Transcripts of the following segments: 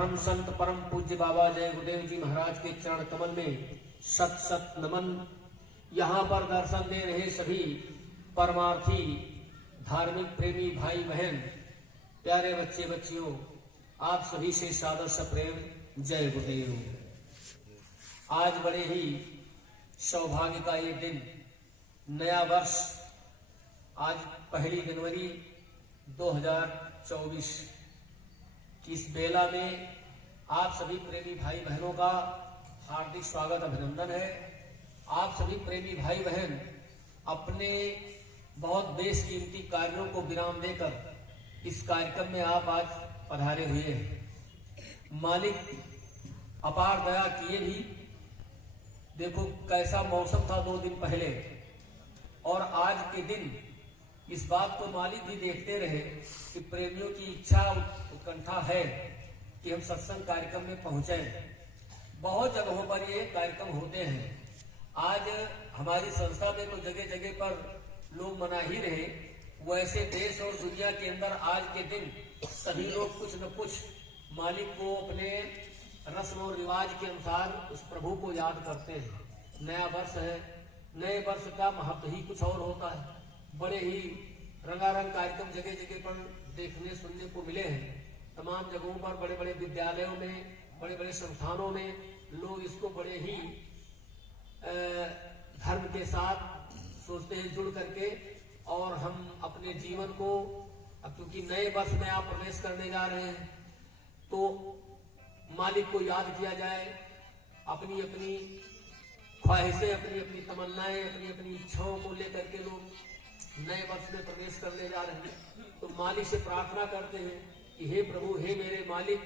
परम संत परम पूज्य बाबा जय गुरुदेव जी महाराज के चरण कमल में शत शत नमन। यहाँ पर दर्शन दे रहे सभी परमार्थी धार्मिक प्रेमी भाई बहन, प्यारे बच्चे बच्चियों, आप सभी से सादर सप्रेम जय गुरुदेव। आज बड़े ही सौभाग्य का ये दिन, नया वर्ष, आज 1 जनवरी 2024 की इस बेला में आप सभी प्रेमी भाई बहनों का हार्दिक स्वागत अभिनंदन है। आप सभी प्रेमी भाई बहन अपने बहुत बेशकीमती कार्यों को विराम देकर इस कार्यक्रम में आप आज पधारे हुए हैं। मालिक अपार दया किए भी। देखो कैसा मौसम था 2 दिन पहले, और आज के दिन इस बात को मालिक भी देखते रहे कि प्रेमियों की इच्छा उत्कंठा है कि हम सत्संग कार्यक्रम में पहुंचे। बहुत जगहों पर ये कार्यक्रम होते हैं। आज हमारी संस्था में तो जगह जगह पर लोग मना ही रहे, वैसे देश और दुनिया के अंदर आज के दिन सभी लोग कुछ न कुछ मालिक को अपने रस्म और रिवाज के अनुसार उस प्रभु को याद करते हैं। नया वर्ष है, नए वर्ष का महत्व ही कुछ और होता है। बड़े ही रंगारंग कार्यक्रम जगह जगह पर देखने सुनने को मिले हैं। तमाम जगहों पर बड़े बड़े विद्यालयों में, बड़े बड़े संस्थानों में लोग इसको बड़े ही धर्म के साथ सोचते हैं जुड़ करके। और हम अपने जीवन को, अब क्योंकि नए वर्ष में आप प्रवेश करने जा रहे हैं, तो मालिक को याद किया जाए। अपनी अपनी ख्वाहिशें, अपनी अपनी तमन्नाएं, अपनी अपनी इच्छाओं को लेकर के लोग नए वर्ष में प्रवेश करने जा रहे हैं। तो मालिक से प्रार्थना करते हैं कि हे प्रभु, हे मेरे मालिक,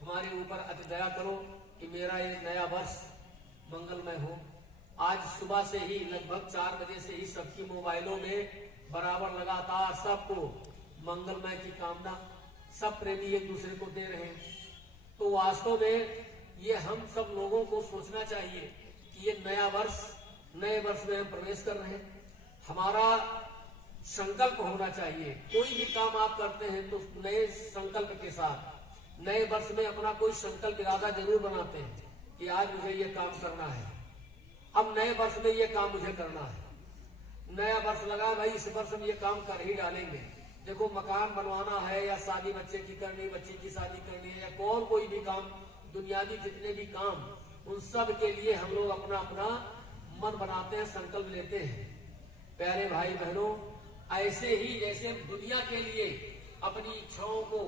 हमारे ऊपर अति दया करो कि मेरा ये नया वर्ष मंगलमय हो। आज सुबह से ही लगभग 4 बजे से ही सबकी मोबाइलों में बराबर लगातार सबको मंगलमय की कामना सब प्रेमी एक दूसरे को दे रहे हैं। तो वास्तव में ये हम सब लोगों को सोचना चाहिए कि ये नया वर्ष, नए वर्ष में हम प्रवेश कर रहे हैं। हमारा संकल्प होना चाहिए। कोई भी काम आप करते हैं तो नए संकल्प के साथ नए वर्ष में अपना कोई संकल्प इरादा जरूर बनाते हैं कि आज मुझे ये काम करना है, अब नए वर्ष में ये काम मुझे करना है। नया वर्ष लगा भाई, इस वर्ष हम ये काम कर ही डालेंगे। देखो मकान बनवाना है या शादी बच्चे की करनी, बच्चे की शादी करनी है, या कोई भी काम, दुनियावी जितने भी काम, उन सब के लिए हम लोग अपना अपना मन बनाते हैं, संकल्प लेते हैं। प्यारे भाई बहनों, ऐसे ही जैसे दुनिया के लिए अपनी इच्छाओं को,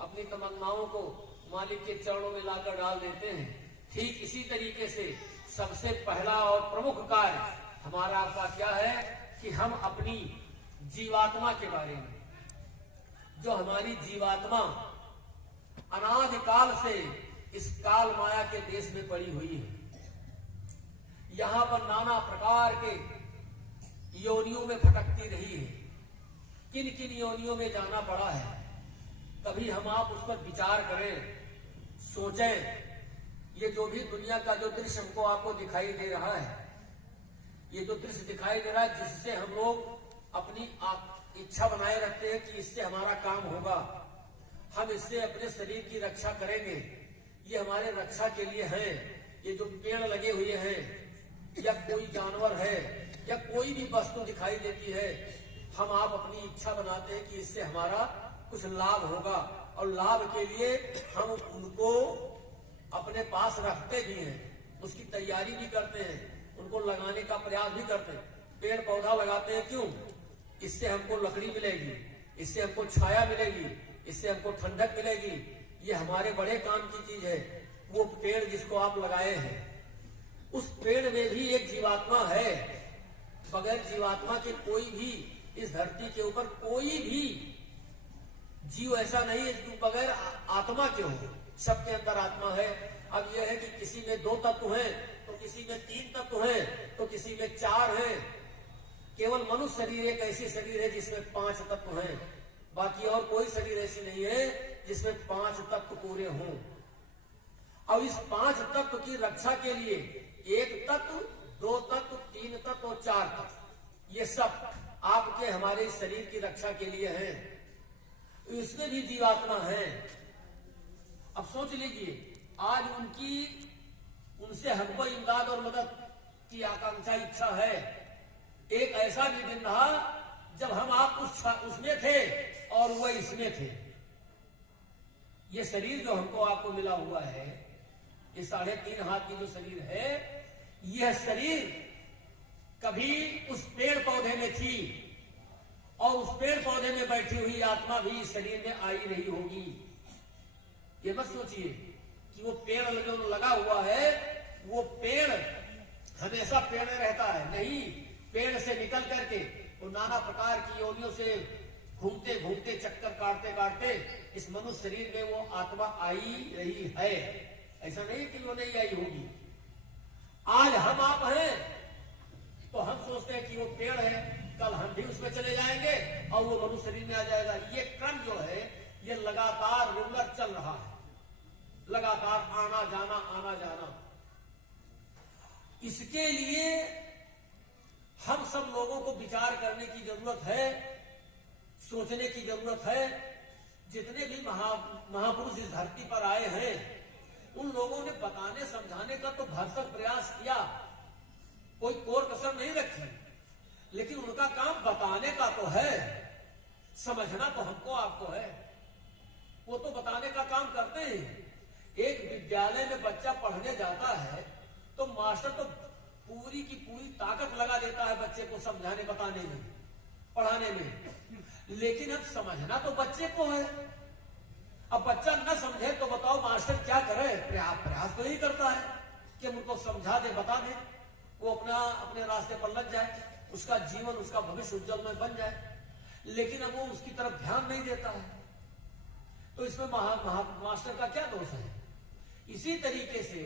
अपनी तमन्नाओं को मालिक के चरणों में लाकर डाल देते हैं, ठीक इसी तरीके से सबसे पहला और प्रमुख कार्य हमारा आपका क्या है कि हम अपनी जीवात्मा के बारे में, जो हमारी जीवात्मा अनादिकाल से इस काल माया के देश में पड़ी हुई है, यहाँ पर नाना प्रकार के योनियों में भटकती रही है। किन किन योनियों में जाना पड़ा है, कभी हम आप उस पर विचार करें, सोचें। ये जो भी दुनिया का जो दृश्य हमको आपको दिखाई दे रहा है, ये जो दृश्य दिखाई दे रहा है, जिससे हम लोग अपनी इच्छा बनाए रखते हैं कि इससे हमारा काम होगा, हम इससे अपने शरीर की रक्षा करेंगे, ये हमारे रक्षा के लिए है। ये जो पेड़ लगे हुए हैं, या कोई जानवर है, या कोई भी वस्तु दिखाई देती है, हम आप अपनी इच्छा बनाते हैं कि इससे हमारा कुछ लाभ होगा, और लाभ के लिए हम उनको अपने पास रखते भी हैं, उसकी तैयारी भी करते हैं, उनको लगाने का प्रयास भी करते हैं। पेड़ पौधा लगाते हैं क्यों? इससे हमको लकड़ी मिलेगी, इससे हमको छाया मिलेगी, इससे हमको ठंडक मिलेगी। ये हमारे बड़े काम की चीज है। वो पेड़ जिसको आप लगाए हैं, उस पेड़ में भी एक जीवात्मा है। बगैर जीवात्मा के कोई भी इस धरती के ऊपर कोई भी जीव ऐसा नहीं है जो बगैर आत्मा के हो। सबके अंदर आत्मा है। अब यह है कि किसी में 2 तत्व हैं, तो किसी में 3 तत्व हैं, तो किसी में 4 हैं। केवल मनुष्य शरीर एक ऐसी शरीर है जिसमें 5 तत्व हैं। बाकी और कोई शरीर ऐसी नहीं है जिसमें 5 तत्व पूरे हों। अब इस 5 तत्व की रक्षा के लिए 1 तत्व, 2 तत्व, 3 तत्व और 4 तत्व, ये सब आपके हमारे शरीर की रक्षा के लिए है। इसमें भी जीवात्मा है। अब सोच लीजिए, आज उनसे हमको इमदाद और मदद की आकांक्षा, इच्छा है। एक ऐसा भी दिन रहा जब हम आप उसमें थे और वह इसमें थे। ये शरीर जो हमको आपको मिला हुआ है, ये 3.5 हाथ की जो शरीर है, यह शरीर कभी उस पेड़ पौधे में थी और उस पेड़ पौधे में बैठी हुई आत्मा भी इस शरीर में आई रही होगी। ये मत सोचिए कि वो पेड़ जो लगा हुआ है वो पेड़ हमेशा पेड़ में रहता है। नहीं, पेड़ से निकल करके वो नाना प्रकार की योनियों से घूमते घूमते चक्कर काटते काटते इस मनुष्य शरीर में वो आत्मा आई रही है। ऐसा नहीं कि वो नहीं आई होगी। आज हम आप हैं तो हम सोचते हैं कि वो पेड़ है, कल हम भी उसमें चले जाएंगे और वो मनुष्य शरीर में आ जाएगा। ये क्रम जो है ये लगातार रेगुलर चल रहा है, लगातार आना जाना। इसके लिए हम सब लोगों को विचार करने की जरूरत है, सोचने की जरूरत है। जितने भी महापुरुष इस धरती पर आए हैं उन लोगों ने बताने समझाने का तो भरसक प्रयास किया, कोई कोर कसर नहीं रखी, लेकिन उनका काम बताने का तो है, समझना तो हमको आपको है। वो तो बताने का काम करते हैं। एक विद्यालय में बच्चा पढ़ने जाता है तो मास्टर तो पूरी की पूरी ताकत लगा देता है बच्चे को समझाने, बताने में, पढ़ाने में, लेकिन अब समझना तो बच्चे को है। अब बच्चा न समझे तो बताओ मास्टर क्या करे? प्रयास तो यही करता है कि उनको समझा दे, बता दे, वो अपने रास्ते पर लग जाए, उसका जीवन, उसका भविष्य उज्जवल में बन जाए। लेकिन अब वो उसकी तरफ ध्यान नहीं देता है, तो इसमें मास्टर का क्या दोष है? इसी तरीके से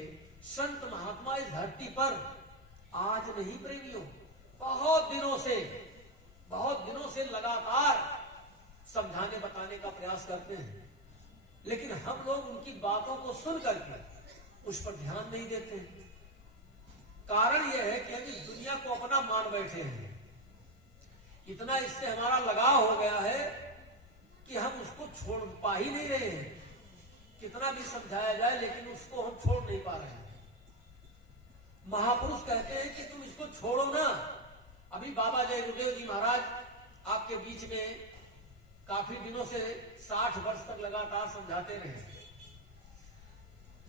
संत महात्मा इस धरती पर आज नहीं प्रेमियों, बहुत दिनों से लगातार समझाने बताने का प्रयास करते हैं, लेकिन हम लोग उनकी बातों को सुन करके उस पर ध्यान नहीं देते। कारण यह है कि हम इस दुनिया को अपना मान बैठे हैं, इतना इससे हमारा लगाव हो गया है कि हम उसको छोड़ पा ही नहीं रहे हैं। कितना भी समझाया जाए लेकिन उसको हम छोड़ नहीं पा रहे हैं। महापुरुष कहते हैं कि तुम इसको छोड़ो ना। अभी बाबा जय गुरुदेव जी महाराज आपके बीच में काफी दिनों से 60 वर्ष तक लगातार समझाते रहे।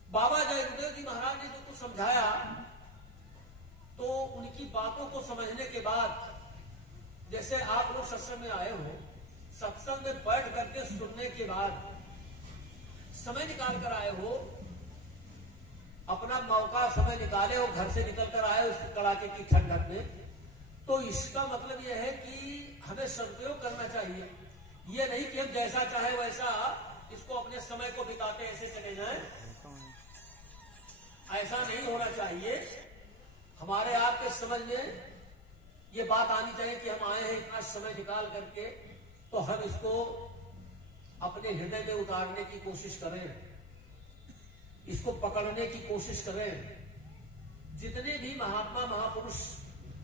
बाबा जय गुरुदेव जी महाराज ने जो कुछ समझाया, तो उनकी बातों को समझने के बाद, जैसे आप लोग सत्संग में आए हो, सत्संग में बैठ करके सुनने के बाद समय निकाल कर आए हो, अपना मौका समय निकाले हो, घर से निकल कर आए उस कड़ाके की ठंडक में, तो इसका मतलब यह है कि हमें सदुपयोग करना चाहिए। यह नहीं कि हम जैसा चाहे वैसा इसको अपने समय को बिताते ऐसे चले जाएं, ऐसा नहीं होना चाहिए। हमारे आपके समझ में ये बात आनी चाहिए कि हम आए हैं इतना समय निकाल करके, तो हम इसको अपने हृदय में उतारने की कोशिश करें, इसको पकड़ने की कोशिश करें। जितने भी महात्मा महापुरुष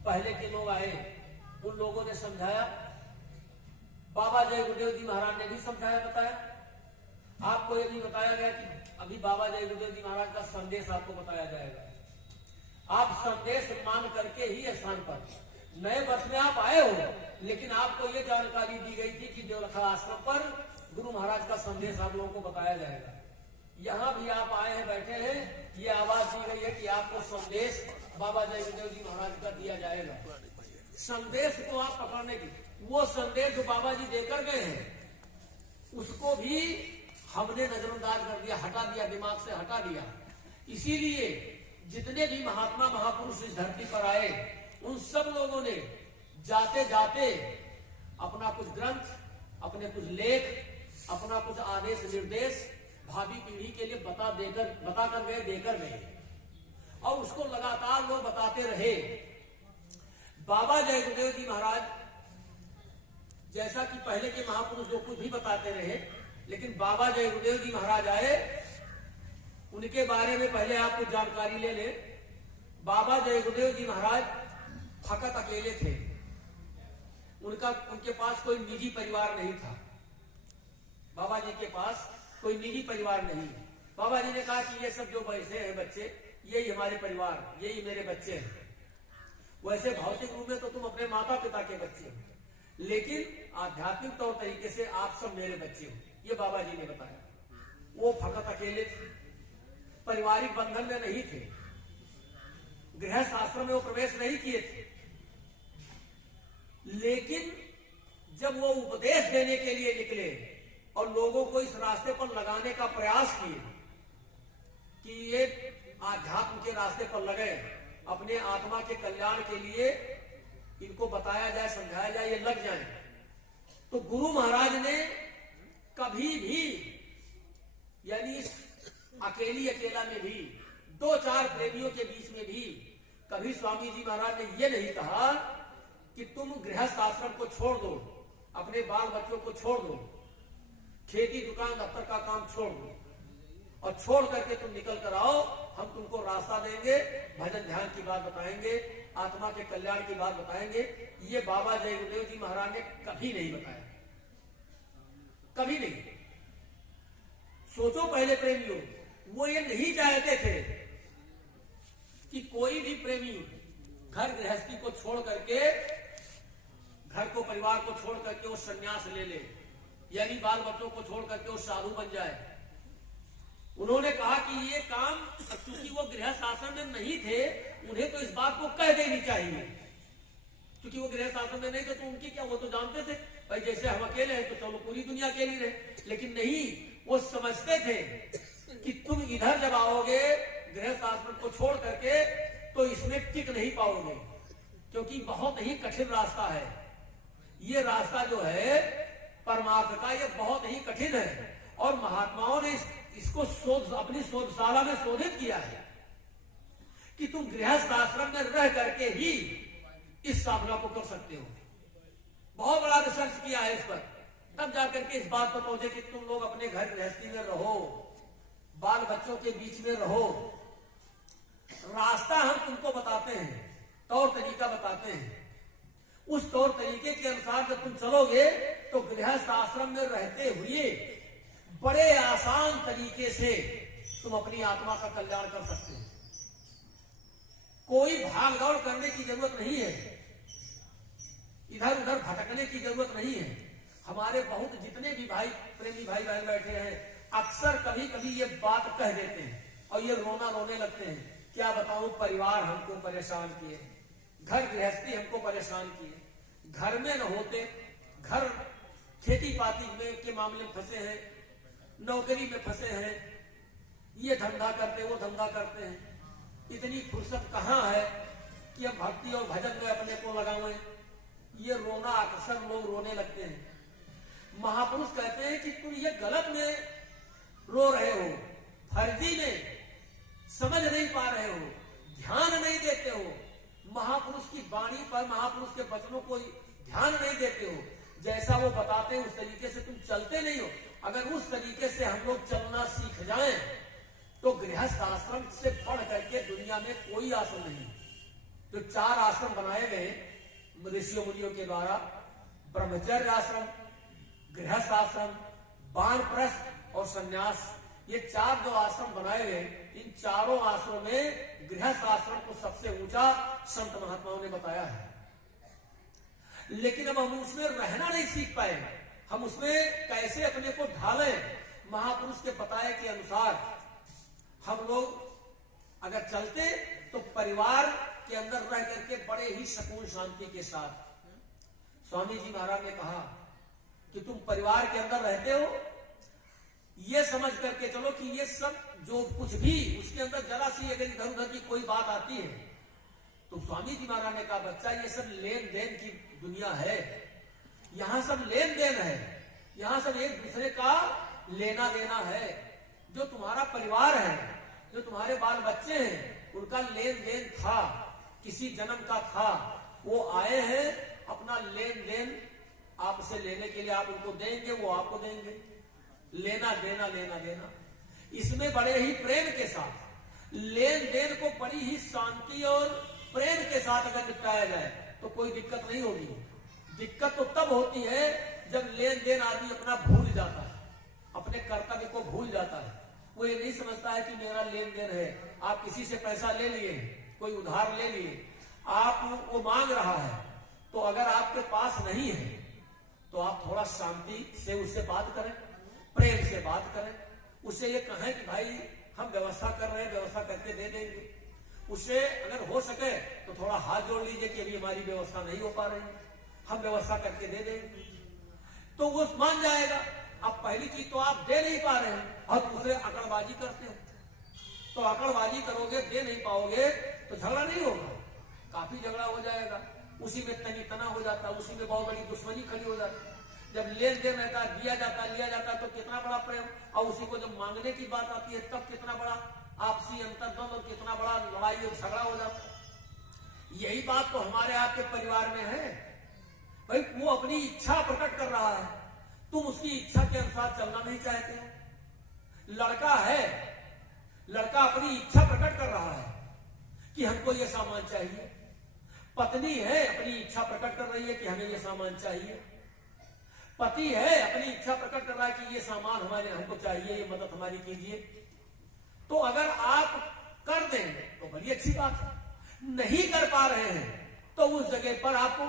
पहले के लोग आए, उन लोगों ने समझाया, बाबा जय गुरुदेव जी महाराज ने भी समझाया, बताया। आपको ये भी बताया गया कि अभी बाबा जय गुरुदेव जी महाराज का संदेश आपको बताया जाएगा। आप संदेश मान करके ही स्थान पर नए वर्ष में आप आए हो, लेकिन आपको ये जानकारी दी गई थी कि देवलखा आश्रम पर गुरु महाराज का संदेश आप लोगों को बताया जाएगा। यहाँ भी आप आए हैं, बैठे हैं, ये आवाज दी गई है कि आपको संदेश बाबा जय गुरुदेव जी महाराज का दिया जाएगा। संदेश को आप पकड़ने की, वो संदेश जो बाबा जी देकर गए हैं उसको भी हमने नजरअंदाज कर दिया, हटा दिया, दिमाग से हटा दिया। इसीलिए जितने भी महात्मा महापुरुष इस धरती पर आए, उन सब लोगों ने जाते जाते अपना कुछ ग्रंथ, अपने कुछ लेख, अपना कुछ आदेश निर्देश भावी पीढ़ी के लिए बताकर गए, देकर गए, और उसको लगातार लोग बताते रहे। बाबा जय गुरुदेव जी महाराज जैसा कि पहले के महापुरुष जो कुछ भी बताते रहे, लेकिन बाबा जय गुरुदेव जी महाराज आए, उनके बारे में पहले आप कुछ जानकारी ले ले। बाबा जय गुरुदेव जी महाराज फकत अकेले थे, उनके पास कोई निजी परिवार नहीं था। बाबा जी के पास कोई निजी परिवार नहीं, बाबा जी ने कहा कि ये सब जो बैठे हैं बच्चे, यही हमारे परिवार, यही मेरे बच्चे हैं। वैसे भौतिक रूप में तो तुम अपने माता पिता के बच्चे हो, लेकिन आध्यात्मिक तौर तरीके से आप सब मेरे बच्चे हो, ये बाबा जी ने बताया। वो फकत अकेले थे, पारिवारिक बंधन में नहीं थे, गृहस्थ आश्रम में वो प्रवेश नहीं किए थे, लेकिन जब वो उपदेश देने के लिए निकले और लोगों को इस रास्ते पर लगाने का प्रयास किए कि ये आध्यात्म के रास्ते पर लगे, अपने आत्मा के कल्याण के लिए इनको बताया जाए, समझाया जाए, ये लग जाए, तो गुरु महाराज ने कभी भी, यानी इस अकेला में भी, 2-4 प्रेमियों के बीच में भी कभी स्वामी जी महाराज ने ये नहीं कहा कि तुम गृहस्थ आश्रम को छोड़ दो, अपने बाल बच्चों को छोड़ दो, खेती दुकान दफ्तर का काम छोड़ दो और छोड़ करके तुम निकल कर आओ, हम तुमको रास्ता देंगे, भजन ध्यान की बात बताएंगे, आत्मा के कल्याण की बात बताएंगे। ये बाबा जय गुरुदेव जी महाराज ने कभी नहीं बताया, कभी नहीं। सोचो पहले प्रेमियों, वो ये नहीं चाहते थे कि कोई भी प्रेमी घर गृहस्थी को छोड़ करके, घर को परिवार को छोड़ करके वो सन्यास ले ले, यानी बाल बच्चों को छोड़ करके वो साधु बन जाए। उन्होंने कहा कि ये काम, चूंकि वो गृहस्थ आश्रम में नहीं थे, उन्हें तो इस बात को कह देनी चाहिए। क्योंकि वो गृहस्थ आश्रम में नहीं थे तो उनकी क्या, वो तो जानते थे भाई जैसे हम अकेले हैं तो चलो पूरी दुनिया अकेली रहे, लेकिन नहीं, वो समझते थे कि तुम इधर जब आओगे गृहस्थ आश्रम को छोड़ करके तो इसमें टिक नहीं पाओगे, क्योंकि बहुत ही कठिन रास्ता है। ये रास्ता जो है परमार्थ का, ये बहुत ही कठिन है और महात्माओं ने इसको अपनी शोधशाला में शोधित किया है कि तुम गृहस्थ आश्रम में रह करके ही इस साधना को कर सकते हो। बहुत बड़ा रिसर्च किया है इस पर, तब जाकर के इस बात पर पहुंचे कि तुम लोग अपने घर गृहस्थी में रहो, बाल बच्चों के बीच में रहो, रास्ता हम तुमको बताते हैं, तौर तरीका बताते हैं, उस तौर तरीके के अनुसार जब तुम चलोगे तो गृहस्थ आश्रम में रहते हुए बड़े आसान तरीके से तुम अपनी आत्मा का कल्याण कर सकते हो। कोई भाग दौड़ करने की जरूरत नहीं है, इधर उधर भटकने की जरूरत नहीं है। हमारे बहुत जितने भी भाई प्रेमी भाई बहन बैठे हैं, अक्सर कभी कभी ये बात कह देते हैं और ये रोने लगते हैं, क्या बताऊं, परिवार हमको परेशान किए, घर गृहस्थी हमको परेशान किए, घर में न होते, घर खेती पाती में के मामले में फंसे हैं, नौकरी में फंसे हैं, ये धंधा करते वो धंधा करते हैं, इतनी फुर्सत कहाँ है कि हम भक्ति और भजन में अपने को लगाएं। ये रोना अक्सर लोग रोने लगते हैं। महापुरुष कहते हैं कि तुम ये गलत में रो रहे हो, फर्जी में समझ नहीं पा रहे हो, ध्यान नहीं देते हो, महापुरुष की वाणी पर, महापुरुष के वचनों को ध्यान नहीं देते हो, जैसा वो बताते हैं उस तरीके से तुम चलते नहीं हो। अगर उस तरीके से हम लोग चलना सीख जाएं तो गृहस्थ आश्रम से बढ़ करके दुनिया में कोई आश्रम नहीं। जो 4 आश्रम बनाए गए ऋषियों मुनियों के द्वारा, ब्रह्मचर्य आश्रम, गृहस्थ आश्रम, वानप्रस्थ और संन्यास, ये 4 जो आश्रम बनाए गए, इन चारों आश्रमों में गृहस्थ आश्रम को सबसे ऊंचा संत महात्माओं ने बताया है। लेकिन अब हम उसमें रहना नहीं सीख पाए, हम उसमें कैसे अपने को ढालें, महापुरुष के बताए के अनुसार हम लोग अगर चलते तो परिवार के अंदर रह करके बड़े ही सुकून शांति के साथ। स्वामी जी महाराज ने कहा कि तुम परिवार के अंदर रहते हो, ये समझ करके चलो कि ये सब जो कुछ भी उसके अंदर जरा सी अगर इधर उधर की कोई बात आती है तो स्वामी जी महाराज ने कहा, बच्चा ये सब लेन देन की दुनिया है, यहां सब लेन देन है, यहां सब एक दूसरे का लेना देना है। जो तुम्हारा परिवार है, जो तुम्हारे बाल बच्चे हैं, उनका लेन देन था, किसी जन्म का था, वो आए हैं अपना लेन देन आपसे लेने के लिए, आप उनको देंगे, वो आपको देंगे, लेना देना लेना देना। इसमें बड़े ही प्रेम के साथ लेन देन को बड़ी ही शांति और प्रेम के साथ अगर निपटाया जाए तो कोई दिक्कत नहीं होगी। दिक्कत तो तब होती है जब लेन देन आदमी अपना भूल जाता है, अपने कर्तव्य को भूल जाता है वो ये नहीं समझता है कि मेरा लेन देन है। आप किसी से पैसा ले लिए, कोई उधार ले लिए, आप वो मांग रहा है, तो अगर आपके पास नहीं है तो आप थोड़ा शांति से उससे बात करें, प्रेम से बात करें, उससे ये कहें कि भाई हम व्यवस्था कर रहे हैं, व्यवस्था करके दे देंगे। उससे अगर हो सके तो थोड़ा हाथ जोड़ लीजिए कि अभी हमारी व्यवस्था नहीं हो पा रही, हम व्यवस्था करके दे देंगे, तो वो मान जाएगा। अब पहली चीज तो आप दे नहीं पा रहे हैं और दूसरे अकड़बाजी करते हो, तो अकड़बाजी करोगे, दे नहीं पाओगे तो झगड़ा नहीं होगा, काफी झगड़ा हो जाएगा, उसी में तनी तना हो जाता, उसी में बहुत बड़ी दुश्मनी खड़ी हो जाती। जब लेन देन रहता, दिया जाता लिया जाता तो कितना बड़ा प्रेम, और उसी को जब मांगने की बात आती है तब कितना बड़ा आपसी अंतर्द्वंद और कितना बड़ा लड़ाई और झगड़ा हो जाता। यही बात तो हमारे आपके परिवार में है। भाई वो अपनी इच्छा प्रकट कर रहा है, तुम उसकी इच्छा के अनुसार चलना नहीं चाहते। लड़का है, लड़का अपनी इच्छा प्रकट कर रहा है कि हमको ये सामान चाहिए, पत्नी है अपनी इच्छा प्रकट कर रही है कि हमें ये सामान चाहिए, पति है अपनी इच्छा प्रकट कर रहा है कि ये सामान हमको चाहिए, ये मदद हमारी कीजिए। तो अगर आप कर दें तो बड़ी अच्छी बात है, नहीं कर पा रहे हैं तो उस जगह पर आपको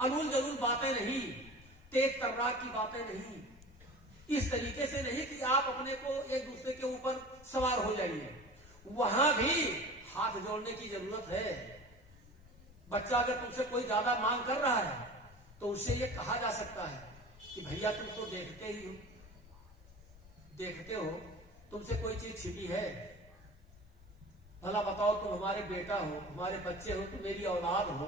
अनूल जरूल बातें नहीं, तेज तर्राक की बातें नहीं, इस तरीके से नहीं कि आप अपने को एक दूसरे के ऊपर सवार हो जाइए। वहां भी हाथ जोड़ने की जरूरत है। बच्चा अगर तुमसे कोई ज्यादा मांग कर रहा है तो उससे ये कहा जा सकता है कि भैया तुम तो देखते ही हो, देखते हो, तुमसे कोई चीज छिपी है, भला बताओ, तुम हमारे बेटा हो, हमारे बच्चे हो, तुम मेरी औलाद हो,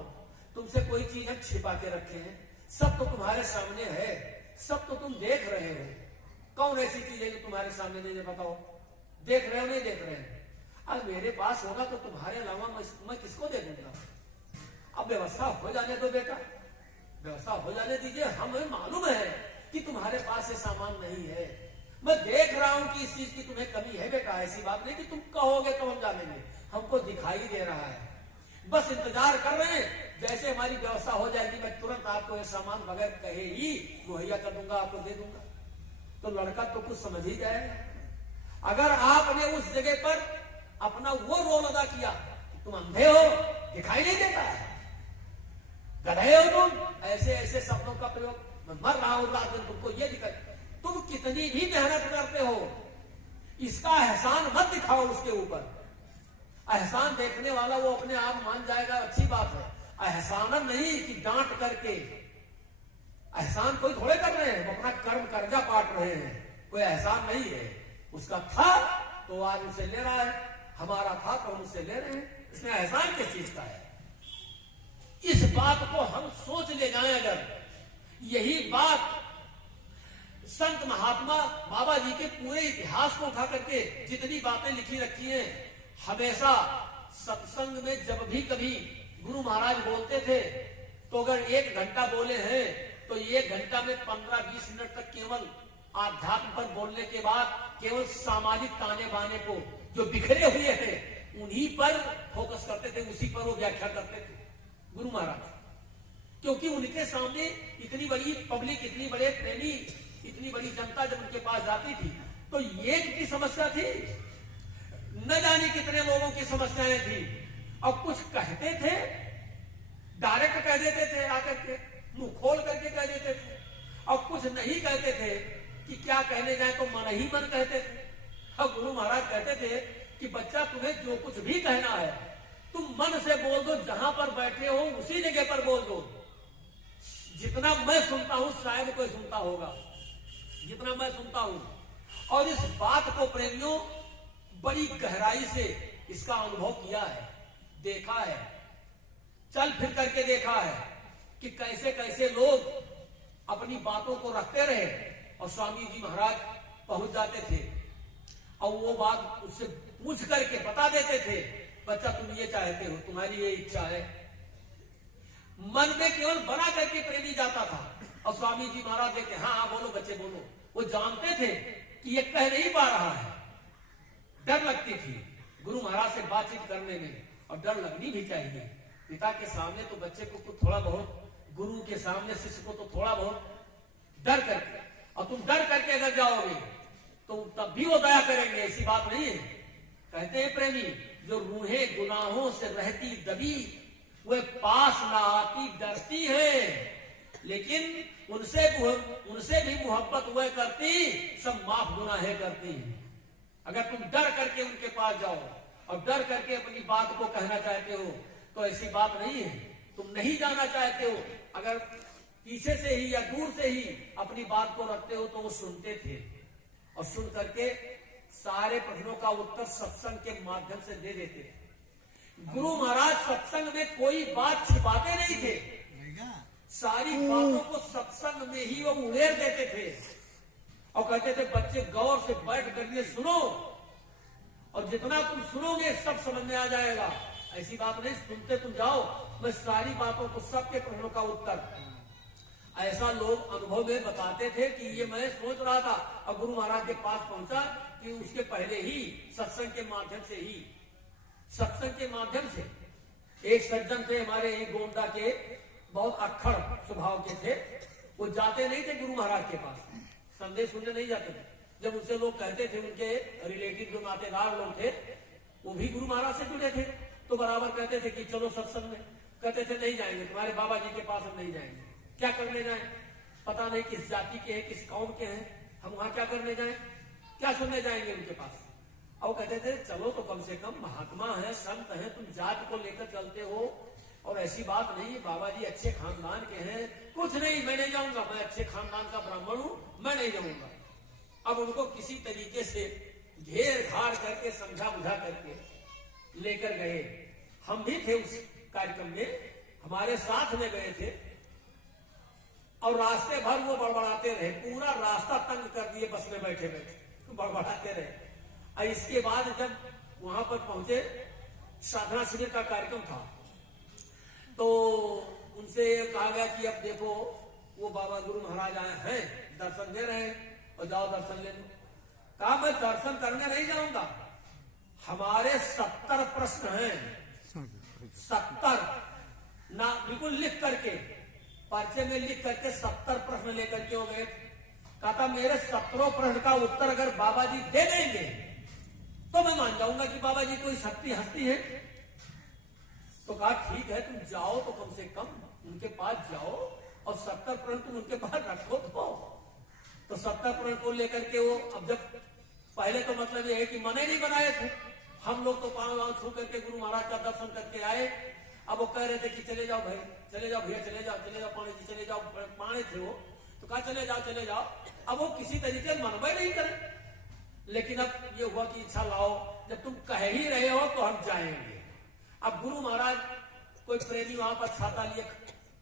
तुमसे कोई चीज हम छिपा के रखे हैं, सब तो तुम्हारे सामने है, सब तो तुम देख रहे हो, कौन ऐसी चीज है जो तुम्हारे सामने नहीं है, बताओ, देख रहे हो नहीं देख रहे हैं? अब मेरे पास होगा तो तुम्हारे अलावा मैं किसको दे दूंगा? अब व्यवस्था हो जाने दो बेटा, व्यवस्था हो जाने दीजिए। हमें मालूम है कि तुम्हारे पास ये सामान नहीं है, मैं देख रहा हूं कि इस चीज की तुम्हें कमी है बेटा, ऐसी बात नहीं कि तुम कहोगे तो हम जानेंगे, हमको दिखाई दे रहा है, बस इंतजार कर रहे हैं, जैसे हमारी व्यवस्था हो जाएगी मैं तुरंत आपको ये सामान बगैर कहे ही मुहैया कर दूंगा, आपको दे दूंगा। तो लड़का तो कुछ समझ ही जाएगा। अगर आपने उस जगह पर अपना वो रोल अदा किया, तुम अंधे हो, दिखाई नहीं देता है, गधे हो ऐसे ऐसे शब्दों का प्रयोग, मैं मर रहा हूं रात दिन, तुमको ये दिखाई, तुम कितनी भी मेहनत करते हो, इसका एहसान मत दिखाओ उसके ऊपर। एहसान देखने वाला वो अपने आप मान जाएगा, अच्छी बात है। एहसान नहीं कि डांट करके, एहसान कोई थोड़े कर रहे हैं, वो अपना कर्म कर्जा पाट रहे हैं, कोई एहसान नहीं है। उसका था तो आज उसे ले रहा है, हमारा था तो हम उससे ले रहे हैं, इसमें एहसान किस चीज का है? इस बात को हम सोच ले जाएं। अगर यही बात संत महात्मा बाबा जी के पूरे इतिहास को उठा करके जितनी बातें लिखी रखी हैं, हमेशा सत्संग में जब भी कभी गुरु महाराज बोलते थे तो अगर 1 घंटा बोले हैं तो 1 घंटा में 15-20 मिनट तक केवल आध्यात्म पर बोलने के बाद केवल सामाजिक ताने बाने को जो बिखरे हुए हैं उन्हीं पर फोकस करते थे, उसी पर वो व्याख्या करते थे गुरु महाराज। क्योंकि उनके सामने इतनी बड़ी पब्लिक, इतनी बड़े प्रेमी, इतनी बड़ी जनता जब उनके पास जाती थी तो ये कितनी समस्या थी, न जाने कितने लोगों की समस्याएं थी, और कुछ कहते थे डायरेक्ट कह देते थे, आकर के मुंह खोल करके कह देते थे, और कुछ नहीं कहते थे कि क्या कहने जाए तो मन ही मन कहते थे। अब गुरु महाराज कहते थे कि बच्चा तुम्हें जो कुछ भी कहना है तुम मन से बोल दो, जहां पर बैठे हो उसी जगह पर बोल दो, जितना मैं सुनता हूं शायद कोई सुनता होगा, जितना मैं सुनता हूं। और इस बात को प्रेमियों बड़ी गहराई से इसका अनुभव किया है, देखा है, चल फिर करके देखा है कि कैसे कैसे लोग अपनी बातों को रखते रहे और स्वामी जी महाराज पहुंच जाते थे और वो बात उससे पूछ करके बता देते थे, बच्चा तुम ये चाहते हो, तुम्हारी ये इच्छा है। मन में केवल बना करके प्रेमी जाता था और स्वामी जी महाराज देखते, हाँ हाँ बोलो बच्चे बोलो। वो जानते थे कि ये कह नहीं पा रहा है, डर लगती थी गुरु महाराज से बातचीत करने में, और डर लगनी भी चाहिए। पिता के सामने तो बच्चे को थोड़ा बहुत, गुरु के सामने शिष्य को तो थोड़ा बहुत डर करके, और तुम डर करके अगर जाओगे तो तब भी वो दया करेंगे, ऐसी बात नहीं है। कहते हैं प्रेमी, जो रूहें गुनाहों से रहती दबी, वे पास ना आती डरती है, लेकिन उनसे भी मोहब्बत वह करती सब माफ गुनाहें करती। अगर तुम डर करके उनके पास जाओ और डर करके अपनी बात को कहना चाहते हो तो ऐसी बात नहीं है। तुम नहीं जाना चाहते हो, अगर पीछे से ही या दूर से ही अपनी बात को रखते हो तो वो सुनते थे और सुन करके सारे प्रश्नों का उत्तर सत्संग के माध्यम से दे देते थे। गुरु महाराज सत्संग में कोई बात छिपाते नहीं थे, सारी बातों को सत्संग में ही वो उड़ेर देते थे और कहते थे बच्चे गौर से बैठ कर ये सुनो, और जितना तुम सुनोगे सब समझ में आ जाएगा। ऐसी बात नहीं, सुनते तुम जाओ, मैं सारी बातों को, सबके प्रश्नों का उत्तर। ऐसा लोग अनुभव में बताते थे कि ये मैं सोच रहा था, और गुरु महाराज के पास पहुंचा कि उसके पहले ही सत्संग के माध्यम से एक सज्जन थे हमारे एक गोंडा के, बहुत अक्खड़ स्वभाव के थे। वो जाते नहीं थे गुरु महाराज के पास, संदेश सुनने नहीं जाते थे। जब उनसे लोग कहते थे, उनके रिलेटिव जो नातेदार लोग थे वो भी गुरु महाराज से जुड़े थे, तो बराबर कहते थे कि चलो सत्संग में। कहते थे नहीं जाएंगे, तुम्हारे बाबा जी के पास हम नहीं जाएंगे। क्या करने जाए, पता नहीं किस जाति के हैं, किस कौम के हैं, हम वहां क्या करने जाए, क्या सुनने जाएंगे उनके पास। और कहते थे चलो तो कम से कम महात्मा है, संत है, तुम जात को लेकर चलते हो, और ऐसी बात नहीं, बाबा जी अच्छे खानदान के हैं, कुछ नहीं मैं नहीं जाऊंगा, मैं अच्छे खानदान का ब्राह्मण हूं, मैं नहीं जाऊंगा। अब उनको किसी तरीके से घेर घाड़ करके समझा बुझा करके लेकर गए। हम भी थे उस कार्यक्रम में, हमारे साथ में गए थे, और रास्ते भर वो बड़बड़ाते रहे, पूरा रास्ता तंग कर दिए, बस में बैठे बैठे बड़बड़ाते रहे। और इसके बाद जब वहां पर पहुंचे, साधना शिविर का कार्यक्रम था, तो उनसे कहा गया कि अब देखो वो बाबा गुरु महाराज आए हैं, दर्शन दे रहे हैं और जाओ दर्शन ले लो। कहा मैं दर्शन करने नहीं जाऊंगा, हमारे 70 प्रश्न हैं, 70 ना, बिल्कुल लिख करके पर्चे में लिख करके 70 प्रश्न लेकर के हो गए। कहा था मेरे 17 प्रश्न का उत्तर अगर बाबा जी दे देंगे तो मैं मान जाऊंगा कि बाबा जी कोई शक्ति हस्ती है। तो कहा ठीक है, तुम जाओ तो कम से कम उनके पास जाओ और 70 प्रश्न तुम उनके पास रखो। तो 70 प्रश्न को लेकर के वो, अब जब पहले तो मतलब ये है कि मने नहीं बनाए थे, हम लोग तो पांव छू करके गुरु महाराज का दर्शन करके आए। अब वो कह रहे थे कि चले जाओ भाई, चले जाओ भैया, चले जाओ पाणी जी, चले जाओ, पाणे थे वो, तो कहा चले जाओ। अब वो किसी तरीके मनवा नहीं करे, लेकिन अब ये हुआ कि इच्छा लाओ, जब तुम कह ही रहे हो तो हम जाएंगे। अब गुरु महाराज, कोई प्रेमी वहां पर छाता लिए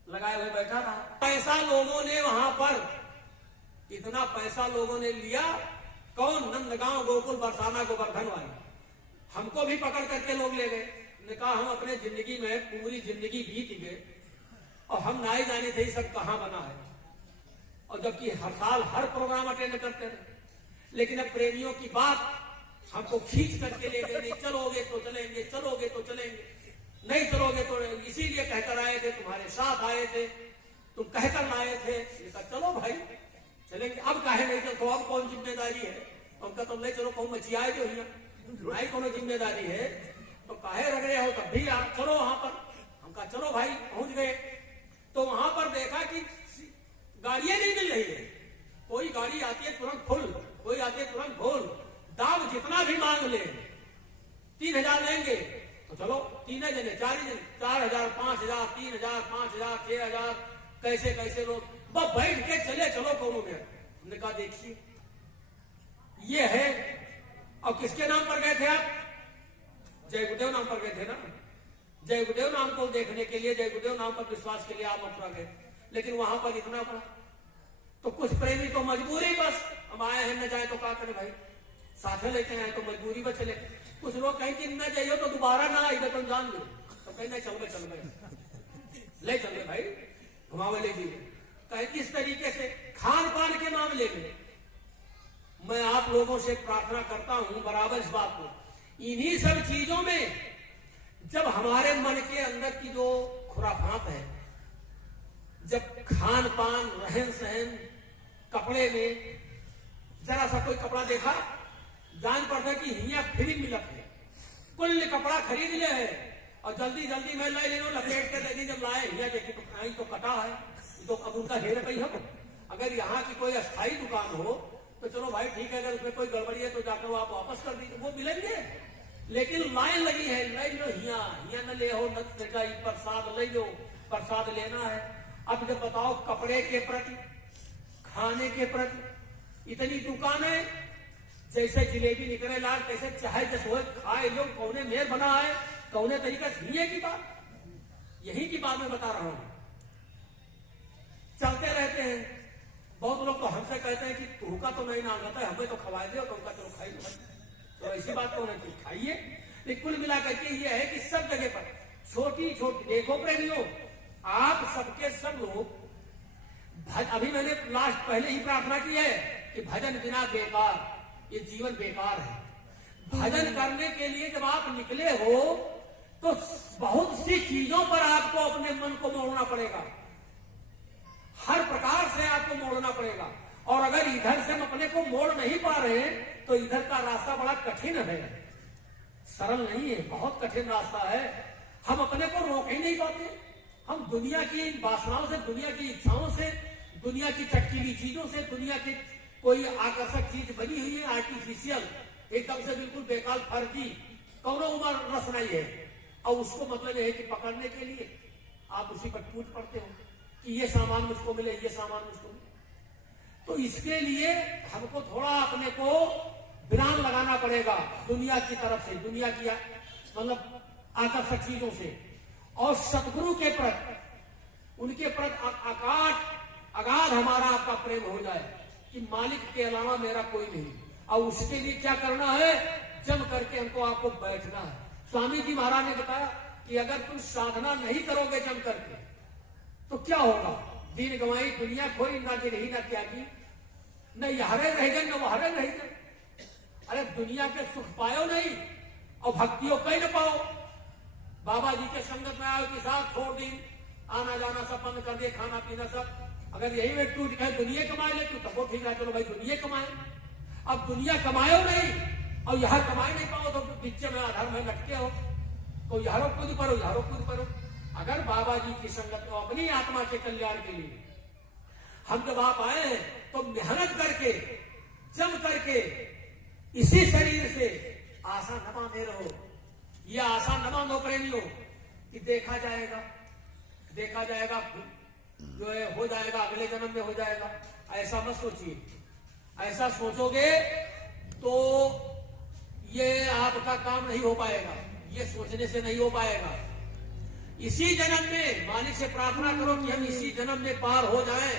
लगाए हुए बैठा था, पैसा लोगों ने वहां पर, इतना पैसा लोगों ने लिया, कौन, नंदगांव गोकुल बरसाना गोवर्धन वाले, हमको भी पकड़ करके लोग ले गए। ने कहा हम अपने जिंदगी में पूरी जिंदगी बीत गए और हम ना ही जाने थे सब कहां बना है, और जबकि हर साल हर प्रोग्राम अटेंड करते थे। लेकिन अब प्रेमियों की बात हमको खींच करके ले गए, नहीं चलोगे तो चलेंगे, चलोगे तो चलेंगे, नहीं चलोगे तो, इसीलिए कहकर आए थे, तुम्हारे साथ आए थे, तुम कहकर लाए थे। कहा चलो भाई चलेंगे, अब काहे नहीं चलो, तो अब कौन जिम्मेदारी है, उनका तुम नहीं चलो, कहूँ मचियाए जो नहीं कोनो जिम्मेदारी है, तो काहे रग रहे हो, तब भी आप चलो वहां पर। हम कहा चलो भाई, पहुंच गए। तो वहां पर देखा कि गाड़ियां नहीं मिल रही है, कोई गाड़ी आती है तुरंत फुल, कोई आती है तुरंत फुल, दाम जितना भी मांग ले, 3000 लेंगे तो चलो, 3 जने, 4 जने, 4000, 5000, 3000, 5000, 6000, कैसे कैसे लोग बस बैठ के चले चलो कोनो में। हमने कहा देखिए ये है। और किसके नाम पर गए थे आप? जय गुरुदेव नाम पर गए थे ना, जय गुरुदेव नाम को देखने के लिए, जय गुरुदेव नाम पर विश्वास के लिए आप मथुरा गए। लेकिन वहां पर इतना पड़ा, तो कुछ प्रेमी तो मजबूरी, बस हम आए हैं न जाए तो क्या करें भाई, साथ लेके आए तो मजबूरी बच चले। कुछ लोग कहीं कि न जाइए तो दोबारा ना आई, तुम जान लो, तो कहीं नहीं चल गए ले चल गए भाई, घुमावे ले जाइए। कहीं इस तरीके से खान पान के मामले में मैं आप लोगों से प्रार्थना करता हूं बराबर इस बात को, इन्हीं सब चीजों में जब हमारे मन के अंदर की जो खुराफात है, जब खान पान, रहन सहन, कपड़े में जरा सा कोई कपड़ा देखा, जान पड़ता कि हिया फ्री मिलत है, कुल कपड़ा खरीद ले है और जल्दी जल्दी मैं ले लो लपेट के दे दी। जब लाए हिया देखी तो आई तो कटा है, तो अब उनका हेर पई हम। अगर यहाँ की कोई अस्थायी दुकान हो तो चलो भाई ठीक है, अगर उसमें कोई गड़बड़ी है तो जाकर वो आप वापस कर दीजिए, वो मिलेंगे। लेकिन लाइन लगी है, ले लो हिया हिया न ले हो, न प्रसाद ले लो, प्रसाद लेना है। अब जब बताओ कपड़े के प्रति, खाने के प्रति इतनी दुकानें, जैसे जिलेबी निकले लाल कैसे चाहे जैसे खाए लो, कौने मेर बना है, कौने तरीका से की बात, यही की बात मैं बता रहा हूं। चलते रहते हैं, बहुत लोग तो हमसे कहते हैं कि तुहका तो नहीं ना आता है, हमें तो खवा दे, तुमका चलो खाई तो ऐसी बात तो नहीं, खाइए। लेकिन कुल मिला करके ये है कि सब जगह पर छोटी छोटी, देखो प्रेमियों, आप सबके सब लोग अभी मैंने लास्ट पहले ही प्रार्थना की है कि भजन बिना बेकार, ये जीवन बेकार है। भजन करने के लिए जब आप निकले हो तो बहुत सी चीजों पर आपको अपने मन को मोड़ना पड़ेगा, हर प्रकार से आपको मोड़ना पड़ेगा। और अगर इधर से हम अपने को मोड़ नहीं पा रहे हैं तो इधर का रास्ता बड़ा कठिन है, सरल नहीं है, बहुत कठिन रास्ता है। हम अपने को रोक ही नहीं पाते। हम दुनिया की वासनाओं से, दुनिया की इच्छाओं से, दुनिया की चटकीली चीजों से, दुनिया की कोई आकर्षक चीज बनी हुई है आर्टिफिशियल, एकदम से बिल्कुल बेकार फर्जी, कौनो उम्र रस नहीं है, और उसको मतलब यह है कि पकड़ने के लिए आप उसी पर टूट पड़ते हो कि ये सामान मुझको मिले, ये सामान मुझको मिले। तो इसके लिए हमको थोड़ा अपने को विराम लगाना पड़ेगा दुनिया की तरफ से, दुनिया की मतलब आकर्षक चीजों से, और सतगुरु के प्रति, उनके प्रति अगाध हमारा आपका प्रेम हो जाए कि मालिक के अलावा मेरा कोई नहीं। और उसके लिए क्या करना है, जम करके हमको आपको बैठना है। स्वामी जी महाराज ने बताया कि अगर तुम साधना नहीं करोगे जम करके तो क्या होगा, दिन गंवाई दुनिया खोई, ना गिरही ना त्यागी, न यहारे रह गए न वहारे रह गए। अरे दुनिया के सुख पायो नहीं और भक्तियों कहीं न पाओ। बाबा जी के संगत में आओ कि साथ छोड़ दी, आना जाना सब बंद कर दिए, खाना पीना सब, अगर यही में टूट गए दुनिया कमाए ले तो वो ठीक है, चलो भाई दुनिया कमाए। अब दुनिया कमायो नहीं और यहाँ कमाए नहीं पाओ तो बीच में आधार में लटके हो, तो यारो कूद पड़ो, यारो कूद पड़ो। अगर बाबा जी की संगत में अपनी आत्मा के कल्याण के लिए हम जब आप आए तो मेहनत करके जम करके इसी शरीर से आशा न बांधे रहो। ये आशा न बांधो प्रेमियों कि देखा जाएगा, देखा जाएगा, जो है हो जाएगा, अगले जन्म में हो जाएगा, ऐसा मत सोचिए। ऐसा सोचोगे तो ये आपका काम नहीं हो पाएगा, ये सोचने से नहीं हो पाएगा। इसी जन्म में मालिक से प्रार्थना करो कि हम इसी जन्म में पार हो जाएं,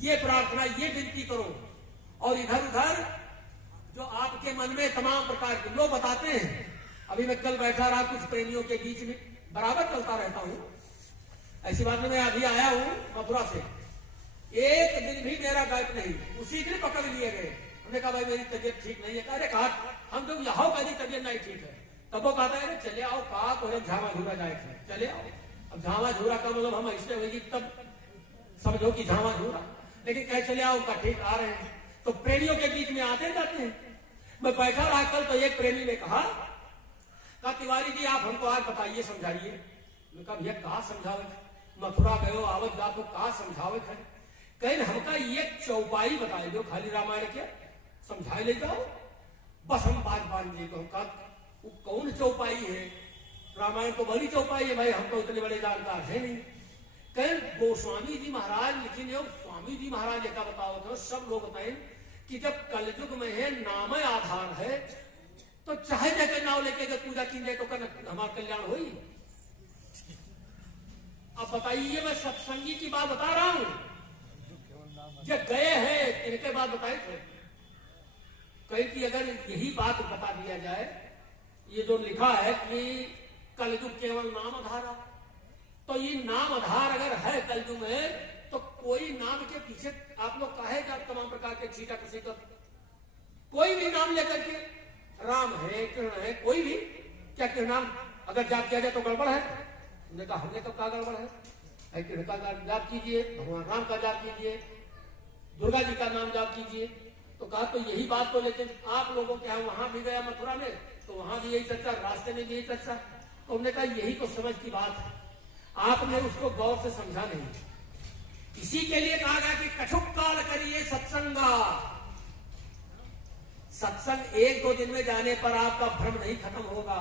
ये प्रार्थना, ये विनती करो। और इधर उधर जो आपके मन में तमाम प्रकार के लोग बताते हैं, अभी मैं कल बैठा रहा कुछ प्रेमियों के बीच में, बराबर चलता रहता हूं, ऐसी बात में मैं अभी आया हूं मथुरा से, एक दिन भी मेरा गायब नहीं, उसी दिन पकड़ लिए गए। उन्होंने कहा भाई मेरी तबीयत ठीक नहीं है, अरे कहा हम तो यहाँ मेरी तबीयत नहीं ठीक है, तब वो कहता है चले आओ, कहा तो झावा झूरा जाए थे, चले आओ। अब झावा झूरा का मतलब हम ऐसे होगी तब समझो कि झावा झूरा, लेकिन कहे चले आओ का ठीक आ रहे हैं। तो प्रेमियों के बीच में आते जाते हैं। मैं बैठा रहा कल तो एक प्रेमी ने कहा तिवारी जी आप हमको आज बताइए, समझाइए। मैं कहा भैया कहा समझावे, मथुरा गयो आवत जा तो कहा समझावे है, कहीं हमका ये चौपाई बताए दो खाली रामायण के, समझाए ले जाओ, बस हम बात मान ली। कहा वो कौन चौपाई है, रामायण तो बड़ी चौपाई है भाई, हम तो इतने बड़े जानकार है नहीं। कहीं गोस्वामी जी महाराज लिखी नहीं, स्वामी जी महाराज का बताओ तो सब लोग बताए कि जब कलयुग में है नाम आधार है तो चाहे जगह नाव लेके अगर पूजा की जाए तो हमारा कल्याण हो ही। अब बताइए, मैं सत्संगी की बात बता रहा हूं, जब गए हैं इनके बात बताए थे, कहीं की अगर यही बात बता दिया जाए, ये जो लिखा है कि कलयुग केवल नाम आधार, तो ये नाम आधार अगर है कलयुग में तो कोई नाम के पीछे आप लोग कहेगा तमाम प्रकार के छीटा किसी का, कोई भी नाम लेकर के, राम है कृष्ण है, कोई भी, क्या कृष्ण नाम अगर जाप किया जाए तो गड़बड़ है? हमने कहा हमने कब कहा गड़बड़ है? कृष्ण का जाप कीजिए, भगवान राम का जाप कीजिए, दुर्गा जी का नाम जाप कीजिए, तो कहा तो यही बात तो, लेकिन आप लोगों के यहाँ वहां भी गया मथुरा में तो वहां भी यही चर्चा, रास्ते में भी यही चर्चा। तो हमने कहा यही तो समझ की बात है, आपने उसको गौर से समझा नहीं। इसी के लिए कहा गया कि कछुक काल करिए सत्संगा। सत्संग 1-2 दिन में जाने पर आपका भ्रम नहीं खत्म होगा।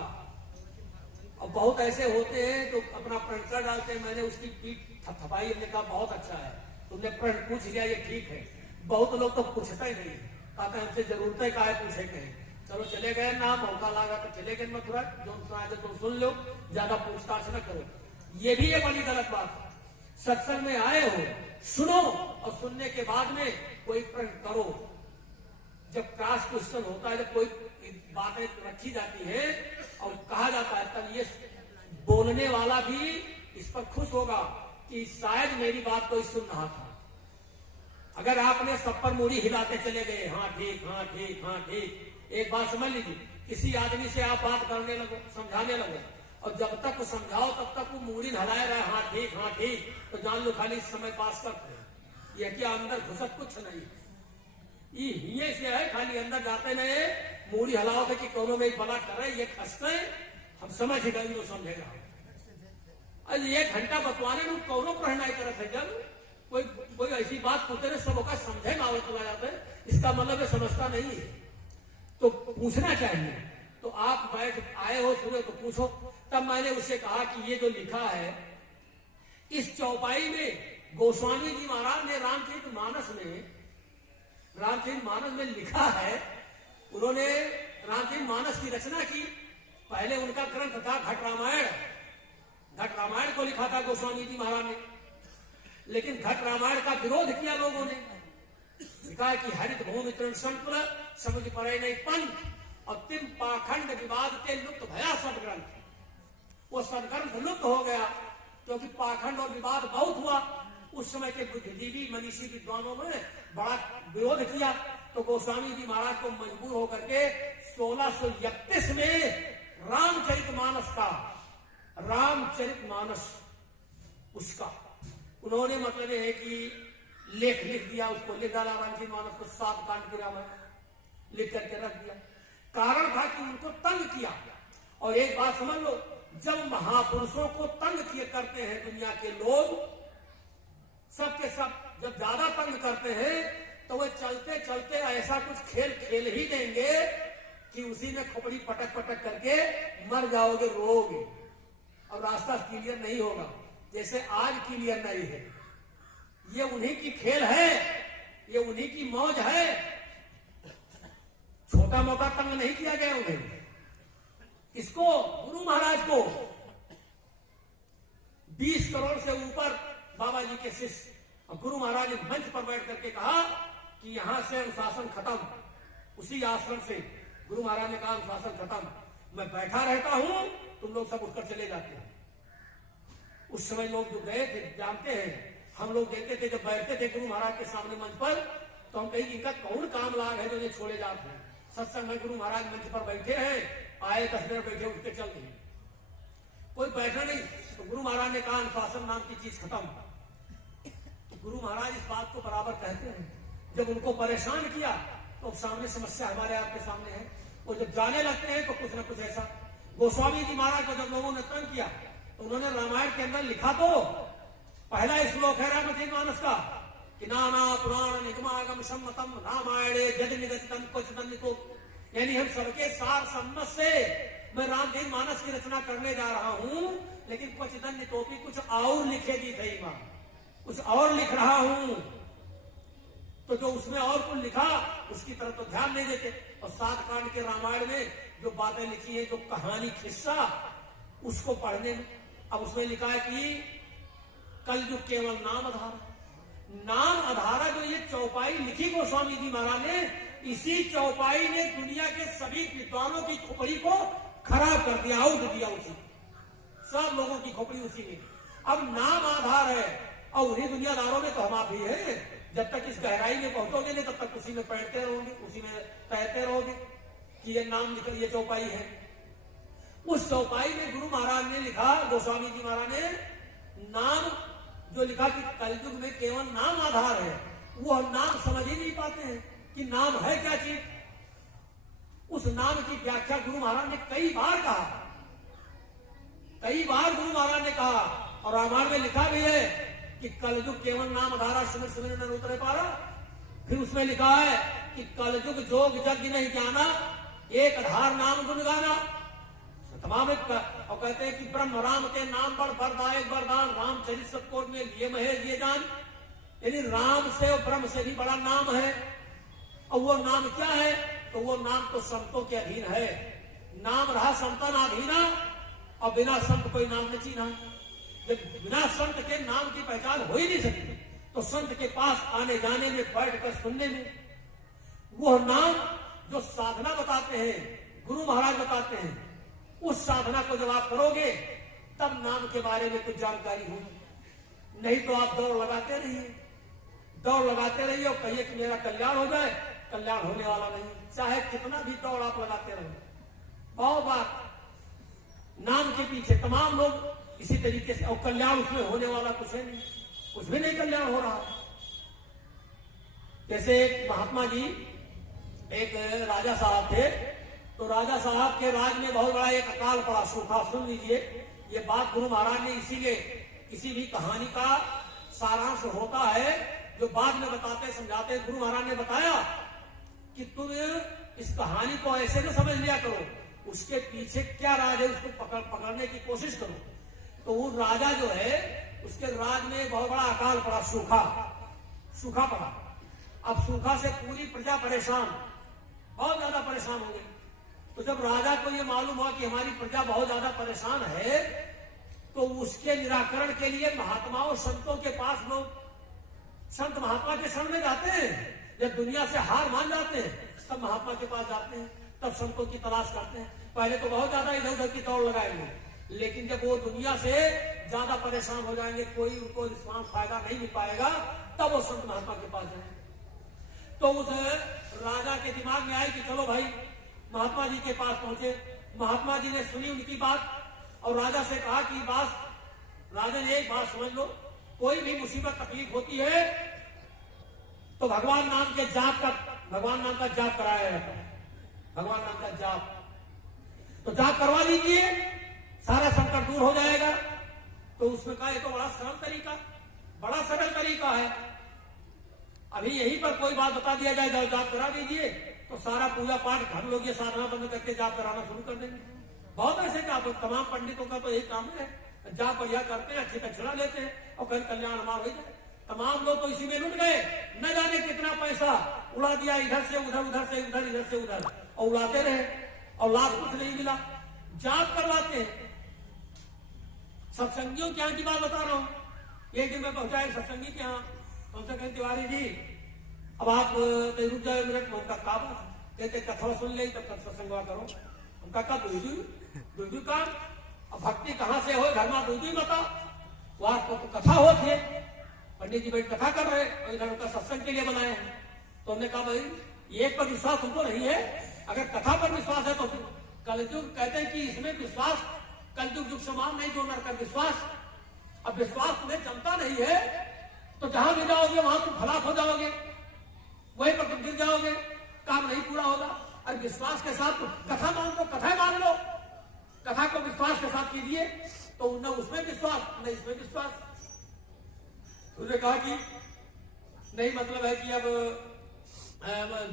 और बहुत ऐसे होते हैं जो अपना प्रण कर डालते हैं, मैंने उसकी पीठ थपथपाई, हमने कहा बहुत अच्छा है, तुमने प्रण पूछ लिया, ये ठीक है। बहुत लोग तो पूछता ही नहीं, कहते हमसे जरूरत है का है पूछे के, चलो चले गए ना, मौका लगा तो चले गए मथुरा, जो सुना दे तुम सुन लो, ज्यादा पूछताछ न करो। ये भी एक बड़ी गलत बात है। सत्संग में आए हो, सुनो, और सुनने के बाद में कोई प्रण करो। जब क्रॉस क्वेश्चन होता है, जब कोई बातें रखी जाती है और कहा जाता है, तब ये बोलने वाला भी इस पर खुश होगा कि शायद मेरी बात कोई सुन रहा था। अगर आपने सब पर मूड़ी हिलाते चले गए, हाँ ठीक, हाँ ठीक, हाँ ठीक, एक बात समझ लीजिए, किसी आदमी से आप बात करने लगो, समझाने लगो, और जब तक समझाओ तब तक वो मूड़ी हिलाए रहे, हाँ ठीक, हाँ ठीक, तो जान लो खाली समय पास करते हैं। ये क्या अंदर घुसत कुछ नहीं, ये से है, खाली अंदर जाते नहीं, मूड़ी हिलाओगे कि कोनो में बना कर रहे, ये खसते, हम समझ ही गए, वो समझेगा। अरे 1 घंटा बतवाने में कोनो प्रश्न नहीं करते हैं। जब कोई ऐसी बात पूछते रहे, सब का समझे ना चला जाता है, इसका मतलब समझता नहीं है, तो पूछना चाहिए। तो आप बैठ आए हो सुने तो पूछो। तब मैंने उससे कहा कि ये जो लिखा है इस चौपाई में, गोस्वामी जी महाराज ने रामचरित मानस में लिखा है, उन्होंने रामचरित मानस की रचना की। पहले उनका ग्रंथ था घट रामायण को लिखा था गोस्वामी जी महाराज ने, लेकिन घट रामायण का विरोध किया लोगों ने। लिखा कि हरित भूमि तृण संकुल समझ पड़े नहीं पंथ, और तिम पाखंड विवाद के लुप्त भया सदग्रंथ। वो सदग्रंथ लुप्त हो गया क्योंकि पाखंड और विवाद बहुत हुआ। उस समय के बुद्धिजीवी मनीषी विद्वानों ने बड़ा विरोध किया, तो गोस्वामी जी महाराज को मजबूर होकर के 1631 में रामचरितमानस उसका उन्होंने मतलब है कि लेख लिख दिया, उसको लिख डाला रामचरितमानस को, 7 कांड की रामायण लिख करके रख दिया। कारण था कि उनको तंग किया। और एक बात समझ लो, जब महापुरुषों को तंग किए करते हैं दुनिया के लोग, सबके सब जब ज्यादा तंग करते हैं तो वे चलते चलते ऐसा कुछ खेल ही देंगे कि उसी में खोपड़ी पटक पटक करके मर जाओगे, रोओगे, और रास्ता क्लियर नहीं होगा, जैसे आज क्लियर नहीं है। ये उन्हीं की खेल है, ये उन्हीं की मौज है। छोटा मोटा तंग नहीं किया गया उन्हें। इसको गुरु महाराज को 20 करोड़ से ऊपर बाबा जी के शिष्य, और गुरु महाराज ने मंच पर बैठ करके कहा कि यहां से अनुशासन खत्म। उसी आश्रम से गुरु महाराज ने कहा अनुशासन खत्म, मैं बैठा रहता हूं, तुम लोग सब उठकर चले जाते हो। उस समय लोग जो गए थे जानते हैं, हम लोग देखते थे जब बैठते थे गुरु महाराज के सामने मंच पर, तो हम कहीं इनका कौन काम लाग है जो ये छोड़े जाते हैं। सत्संग में गुरु महाराज मंच पर बैठे हैं, आए 10 मिनट बैठे, उठ के चल गए, कोई बैठा नहीं। तो गुरु महाराज ने कहा अनुशासन नाम की चीज खत्म। तो गुरु महाराज इस बात को बराबर कहते हैं। जब उनको परेशान किया तो सामने समस्या हमारे आपके सामने है। वो जब जाने लगते हैं तो कुछ न कुछ ऐसा। गोस्वामी जी महाराज को जब लोगों ने तंग किया तो उन्होंने रामायण के अंदर लिखा, तो पहला श्लोक है रामचरितमानस का कि नाना पुराण निगमागम सम्मतम रामायणे जद निगदितम क्वचिदन्वितो, यानी हम सबके सार सम्मत से मैं रामचरितमानस की रचना करने जा रहा हूं, लेकिन क्वचिदन्वितो भी कुछ और लिखे दी थी मां, कुछ और लिख रहा हूं। तो जो उसमें और कुछ लिखा उसकी तरफ तो ध्यान नहीं देते। और 7 कांड के रामायण में जो बातें लिखी है, जो कहानी खिस्सा, उसको पढ़ने में अब उसमें लिखा है कि कलयुग केवल नाम आधारा जो ये चौपाई लिखी गोस्वामी जी महाराज ने, इसी चौपाई ने दुनिया के सभी विद्वानों की खोपड़ी को खराब कर दिया, आउट दिया। उसी सब लोगों की खोपड़ी उसी में। अब नाम आधार है, और उन्हीं दुनियादारों में तो हम आप भी हैं। जब तक इस गहराई में पहुंचोगे नहीं, तब तक उसी में बैठते रहोगे, उसी में तैरते रहोगे कि ये नाम निकल, ये चौपाई है। उस चौपाई में गुरु महाराज ने लिखा, गोस्वामी जी महाराज ने नाम जो लिखा कि कलयुग में केवल नाम आधार है, वो हम नाम समझ ही नहीं पाते हैं। कि नाम है क्या चीज। उस नाम की व्याख्या गुरु महाराज ने कई बार कहा, कई बार गुरु महाराज ने कहा। और रामायण में लिखा भी है कि कलयुग केवल नाम धारा सिमर सिमर न उतरे पारा। फिर उसमें लिखा है कि कलयुग जोग जग नहीं जाना, एक धार नाम गुण गाना। तमाम और कहते हैं कि ब्रह्म राम के नाम पर वरदायक वरदान, रामचरित सबकोट में लिए महेश ये जान। यानी राम से और ब्रह्म से भी बड़ा नाम है। और वो नाम क्या है? तो वो नाम तो संतों के अधीन है। नाम रहा संतन अधीना, और बिना संत कोई नाम न चीना। जब बिना संत के नाम की पहचान हो ही नहीं सकती, तो संत के पास आने जाने में, बैठकर सुनने में, वो नाम जो साधना बताते हैं, गुरु महाराज बताते हैं, उस साधना को जब आप करोगे तब नाम के बारे में कुछ जानकारी होगी। नहीं तो आप दौड़ लगाते रहिए, दौड़ लगाते रहिए और कहिए कि मेरा कल्याण हो जाए। कल्याण होने वाला नहीं, चाहे कितना भी दौड़ आप लगाते रहो। बहुत बार नाम के पीछे तमाम लोग इसी तरीके से, और कल्याण उसमें होने वाला कुछ है नहीं, कुछ भी नहीं कल्याण हो रहा। जैसे महात्मा जी एक राजा साहब थे, तो राजा साहब के राज में बहुत बड़ा एक अकाल पड़ा, सूखा। सुन लीजिए, ये बात गुरु महाराज ने इसीलिए, किसी भी कहानी का सारांश होता है जो बाद में बताते समझाते। गुरु महाराज ने बताया कि तुम इस कहानी को ऐसे न समझ लिया करो, उसके पीछे क्या राज है उसको पकड़ने की कोशिश करो। तो वो राजा जो है, उसके राज में बहुत बड़ा अकाल पड़ा, सूखा पड़ा। अब सूखा से पूरी प्रजा परेशान, बहुत ज्यादा परेशान हो गई। तो जब राजा को ये मालूम हुआ कि हमारी प्रजा बहुत ज्यादा परेशान है, तो उसके निराकरण के लिए महात्माओं संतों के पास लोग, संत महात्मा के शरण में जाते हैं। जब दुनिया से हार मान जाते हैं तब महात्मा के पास जाते हैं, तब संतों की तलाश करते हैं। पहले तो बहुत ज्यादा इधर उधर की दौड़ लगाएंगे, लेकिन जब वो दुनिया से ज्यादा परेशान हो जाएंगे, कोई उनको रिस्पांस फायदा नहीं मिल पाएगा, तब वो संत महात्मा के पास जाएंगे। तो उस राजा के दिमाग में आए कि चलो भाई महात्मा जी के पास पहुंचे। महात्मा जी ने सुनी उनकी बात और राजा से कहा कि राजा ने एक बात समझ लो, कोई भी मुसीबत तकलीफ होती है तो भगवान नाम के जाप का, भगवान नाम का जाप कराया जाता है। भगवान नाम का जाप, तो जाप करवा लीजिए, सारा संकट दूर हो जाएगा। तो उसमें कहा ये तो बड़ा सरल तरीका, बड़ा सरल तरीका है। अभी यहीं पर कोई बात बता दिया जाए, जाओ जाप करा दीजिए, तो सारा पूजा पाठ हम लोग ये साधना बंद करके जाप कराना शुरू कर देंगे। बहुत ऐसे जाप, तमाम पंडितों का तो यही काम है, जाप बढ़िया करते हैं, अच्छी दक्षिणा लेते हैं और कहीं कल्याण हमारा हो जाए। तमाम लोग तो इसी में लुट गए, न जाने कितना पैसा उड़ा दिया, इधर से उधर, उधर से उधर, इधर से उधर, और उड़ाते रहे और लाभ कुछ नहीं मिला। जाप करवाते हैं। सत्संगियों के यहाँ की बात बता रहा हूँ। एक दिन मैं पहुंचा एक सत्संगी के यहाँ, उनसे कहें तिवारी जी अब आप रुक जाए मिनट में। उनका काम कहते कथा सुन ले तब तक सत्संग करो। उनका कहा दूधी काम, अब भक्ति कहाँ से हो, घर में दूधी बताओ। वहां तो कथा होती है, पंडित जी बैठ कथा कर रहे और इधर उनका सत्संग के लिए बनाए हैं। तो हमने कहा भाई एक पर विश्वास उनको नहीं है, अगर कथा पर विश्वास है तो कलयुग कहते हैं कि इसमें विश्वास कलयुग युग समान नहीं जोड़ना कर विश्वास। अब विश्वास तुम्हें जमता नहीं है तो जहां भी जाओगे वहां तुम खराब हो जाओगे, वहीं पर तुम गिर जाओगे, काम नहीं पूरा होगा। और विश्वास के साथ कथा मान लो, कथा मान लो, कथा को विश्वास के साथ कीजिए, तो न उसमें विश्वास न इसमें विश्वास। उसने कहा कि नहीं मतलब है कि अब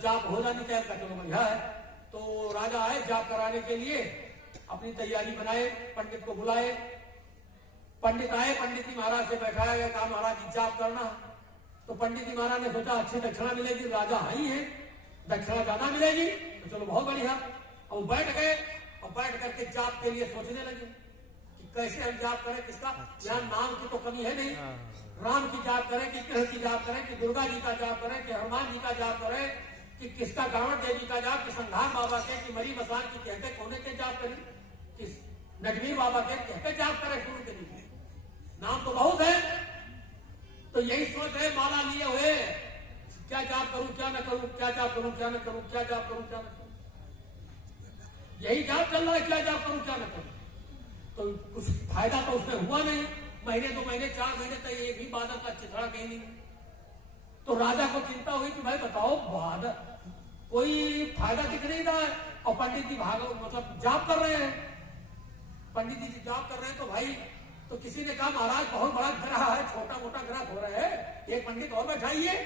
जाप हो जानी चाहिए। चलो बढ़िया है। तो राजा आए जाप कराने के लिए, अपनी तैयारी बनाए, पंडित को बुलाए। पंडित आए, पंडित जी महाराज से बैठाया गया, कहा महाराज जी जाप करना। तो पंडित जी महाराज ने सोचा अच्छी दक्षिणा मिलेगी, राजा आई है, दक्षिणा ज्यादा मिलेगी, तो चलो बहुत बढ़िया। और बैठ गए और बैठ करके जाप के लिए सोचने लगे कि कैसे हम जाप करें, किसका। यहाँ नाम की तो कमी है नहीं, राम की जाप करें कि कृष्ण की जाप करें कि दुर्गा जी का जाप करें कि हनुमान जी का जाप करें कि किसका गावड़ देवी का जाप, कि संधान बाबा के, कि मरी मसान की कहते कोने के जाप करें, कि नगवीर बाबा के कहते जाप करें शुरू के लिए। नाम तो बहुत है। तो यही सोच है माला लिए हुए, क्या जाप करूं क्या न करूं, क्या जाप करूं क्या न करूं, क्या जाप करूं क्या न करूं, यही जाप चल रहा है, क्या जाप करूं क्या न करूं। तो कुछ फायदा तो उसमें हुआ नहीं। महीने 2 महीने 4 महीने तक एक भी बादल का चिथड़ा कहीं नहीं। तो राजा को चिंता हुई कि भाई बताओ बादल कोई फायदा दिख नहीं रहा है। और पंडित जी मतलब जाप कर रहे हैं, पंडित जी जाप कर रहे हैं। तो भाई तो किसी ने कहा महाराज बहुत बड़ा ग्रह है, छोटा मोटा ग्रह हो रहे हैं, एक पंडित और बैठाइए,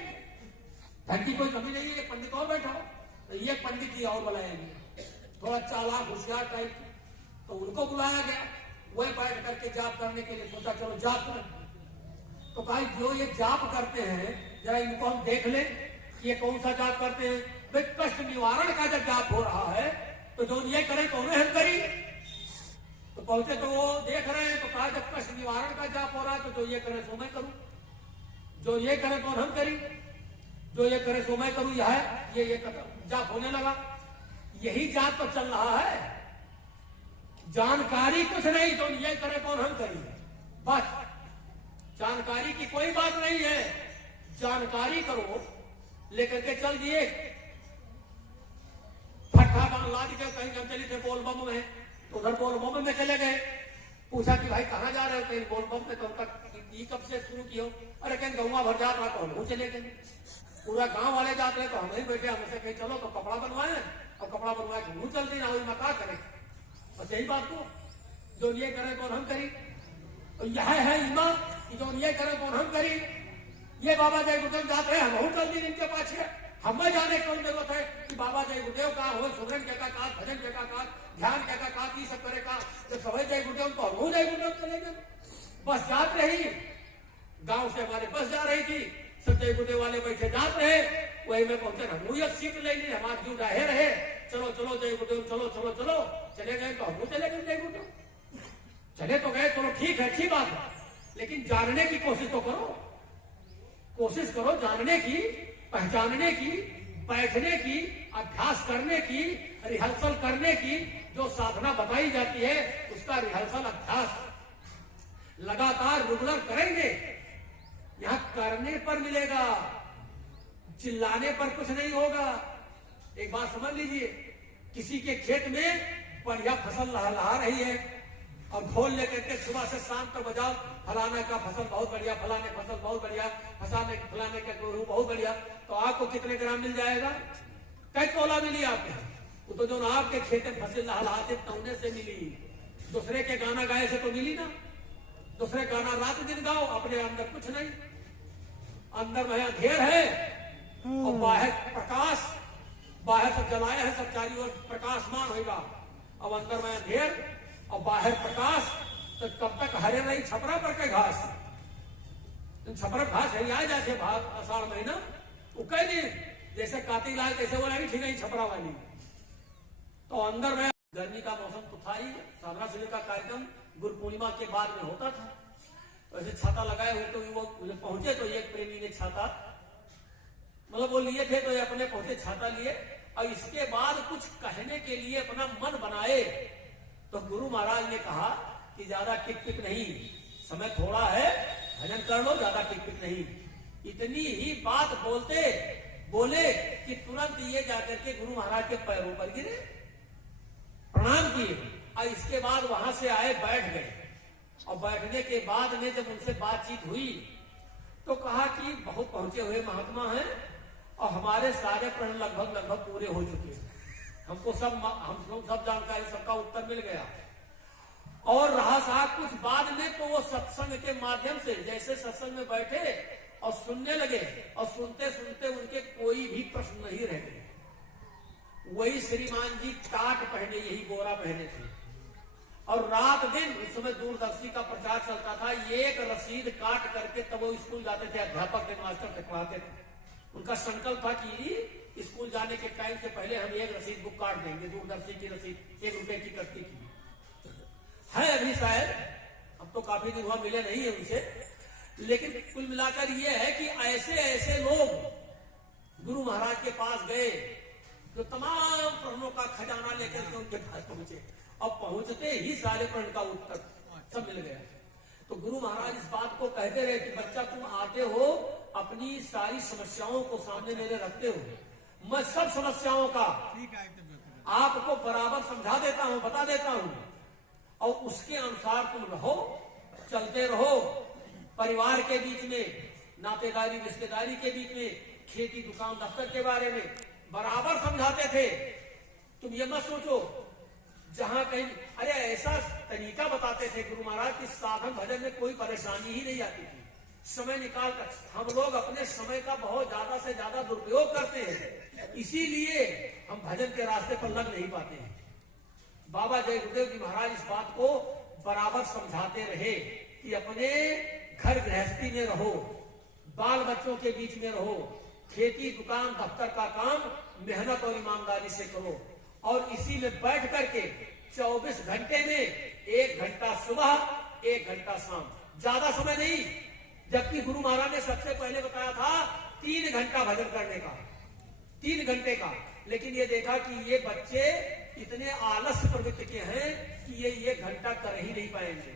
धन की कोई कमी नहीं है, एक पंडित और बैठाओ। तो ये पंडित जी और बुलाएंगे, थोड़ा चालाक होशियार टाइप, तो उनको बुलाया गया। वह बैठ करके जाप करने के लिए सोचा चलो जाप करें। तो कहा जो ये जाप करते हैं जरा इनको हम देख लें कि ये कौन सा जाप करते हैं। भाई कष्ट निवारण का जब जाप हो रहा है तो जो ये करें तो उन्हें हम करी। तो पहुंचे तो वो देख रहे हैं, तो कहा जब कष्ट निवारण का जाप हो रहा है तो जो ये करे सो मैं करूं, जो ये करे तो हम करी, जो ये करे सो मैं करूं। यह ये जाप होने लगा। यही जाप तो चल रहा है, जानकारी कुछ नहीं, तो ये करे तो हम करी, बस जानकारी की कोई बात नहीं है। जानकारी करो लेकर के चल दिए, फट्टा ला दी, कहीं हम चली थे बोल बम में, तो उधर बोल बम में चले गए। पूछा कि भाई कहाँ जा रहे हो, कहीं बोल बम में, तो उनका ये कब से शुरू किया। अरे कहीं गौवा भर जा रहा तो हम चले गए, पूरा गांव वाले जाते हैं तो हम ही बैठे, हमें से कहीं चलो तो कपड़ा बनवाए, और कपड़ा बनवाए तो चल दी ना, मैं क्या करें। बस यही बात को जो ये करे तो हम करी। तो यह है ईमान कि जो ये करे तो हम करी। ये बाबा जय गुरुदेव जाते हैं, हम चल दी इनके पाछे, हमें जाने की कौन जरूरत है कि बाबा जय गुरुदेव का हो, सुमरन के का, भजन के का, ध्यान के का, ये सब करे का। जब सभी जय गुरुदेव तो हम जय गुरुदेव चले गए। बस जात रही, गांव से हमारे बस जा रही थी, सब जय गुरुदेव वाले बैठे जात रहे, वही में पहुंचे, हम सीट ले ली, हमारे जीव डाहे रहे, चलो चलो जय गुरुदेव, चलो चलो चलो, चले गए तो हम चले गए जय गुरुदेव। चले तो गए, चलो ठीक है, अच्छी बात है, लेकिन जानने की कोशिश तो करो, कोशिश करो जानने की, पहचानने की, बैठने की, अभ्यास करने की, रिहर्सल करने की। जो साधना बताई जाती है उसका रिहर्सल अभ्यास लगातार रेगुलर करेंगे, यहां करने पर मिलेगा, चिल्लाने पर कुछ नहीं होगा। एक बात समझ लीजिए, किसी के खेत में बढ़िया फसल लहलहा रही है और ढोल लेकर के सुबह से शाम तक बजाओ, फलाना का फसल बहुत बढ़िया, फलाने फसल बहुत बढ़िया, फलाने का गेहूं बहुत बढ़िया, तो आपको कितने ग्राम मिल जाएगा, कई तोला मिली आपके। वो तो जो आपके खेत में फसल लहलहाते तौने से मिली, दूसरे के गाना गाए से तो मिली ना। दूसरे गाना रात दिन गाओ, अपने अंदर कुछ नहीं, अंदर में अंधेर है और बाहर प्रकाश, बाहर सब जलाया है, सब चारों ओर प्रकाशमान होगा, अब अंदर में अंधेर और बाहर प्रकाश। तो कब तक हरे नहीं छपरा पर के घास, छपरा घास है आ जाते आषाढ़ महीना, वो कह दी जैसे काती लाल कैसे वो नहीं, ठीक नहीं छपरा वाली। तो अंदर में गर्मी का मौसम तो था ही, साधना शिविर का कार्यक्रम गुरु पूर्णिमा के बाद में होता था। वैसे छाता लगाए हुए तो वो पहुंचे तो एक प्रेमी ने छाता, मतलब वो लिए थे तो ये अपने पहुंचे छाता लिए, और इसके बाद कुछ कहने के लिए अपना मन बनाए। तो गुरु महाराज ने कहा कि ज्यादा टिक टिक नहीं, समय थोड़ा है, भजन कर लो, ज्यादा टिक टिक नहीं। इतनी ही बात बोले कि तुरंत ये जाकर के गुरु महाराज के पैरों पर गिरे, प्रणाम किए, और इसके बाद वहां से आए, बैठ गए। और बैठने के बाद में जब उनसे बातचीत हुई तो कहा कि बहुत पहुंचे हुए महात्मा हैं और हमारे सारे प्रश्न लगभग पूरे हो चुके हैं, हमको सब जानकारी, सबका उत्तर मिल गया। और रहा साहब कुछ बाद में, तो वो सत्संग के माध्यम से जैसे सत्संग में बैठे और सुनने लगे, और सुनते सुनते उनके कोई भी प्रश्न नहीं रह गए। वही श्रीमान जी टाट पहने, यही गोरा पहने थे, और रात दिन उस समय दूरदर्शी का प्रचार चलता था, एक रसीद काट करके तब वो स्कूल जाते थे, अध्यापक थे, मास्टर थे, पढ़ाते थे। उनका संकल्प था कि स्कूल जाने के टाइम से पहले हम एक रसीद बुक काट देंगे, दूरदर्शी की रसीद 1 रुपए की करती थी, है अभी शायद, अब तो काफी दिन हुआ मिले नहीं है उनसे। लेकिन कुल मिलाकर ये है कि ऐसे ऐसे लोग गुरु महाराज के पास गए जो तमाम प्रश्नों का खजाना लेकर के उनके पास पहुंचे, और पहुंचते ही सारे प्रश्न का उत्तर सब मिल गया। तो गुरु महाराज इस बात को कहते रहे कि बच्चा तुम आते हो, अपनी सारी समस्याओं को सामने मेरे रखते हो, मैं सब समस्याओं का आपको बराबर समझा देता हूं, बता देता हूं, और उसके अनुसार तुम रहो, चलते रहो। परिवार के बीच में, नातेदारी रिश्तेदारी के बीच में, खेती दुकान दफ्तर के बारे में, बराबर समझाते थे। तुम ये मत सोचो जहां कहीं, अरे ऐसा तरीका बताते थे गुरु महाराज कि साधन भजन में कोई परेशानी ही नहीं आती थी। समय निकाल कर हम लोग अपने समय का बहुत ज्यादा से ज्यादा दुरुपयोग करते हैं, इसीलिए हम भजन के रास्ते पर लग नहीं पाते हैं। बाबा जय गुरुदेव जी महाराज इस बात को बराबर समझाते रहे कि अपने घर गृहस्थी में रहो, बाल बच्चों के बीच में रहो, खेती दुकान दफ्तर का काम मेहनत और ईमानदारी से करो, और इसी में बैठ करके 24 घंटे में 1 घंटा सुबह 1 घंटा शाम, ज्यादा समय नहीं। जबकि गुरु महाराज ने सबसे पहले बताया था 3 घंटा भजन करने का, 3 घंटे का। लेकिन ये देखा कि ये बच्चे इतने आलस्य प्रवृत्ति के हैं कि ये 1 घंटा कर ही नहीं पाएंगे।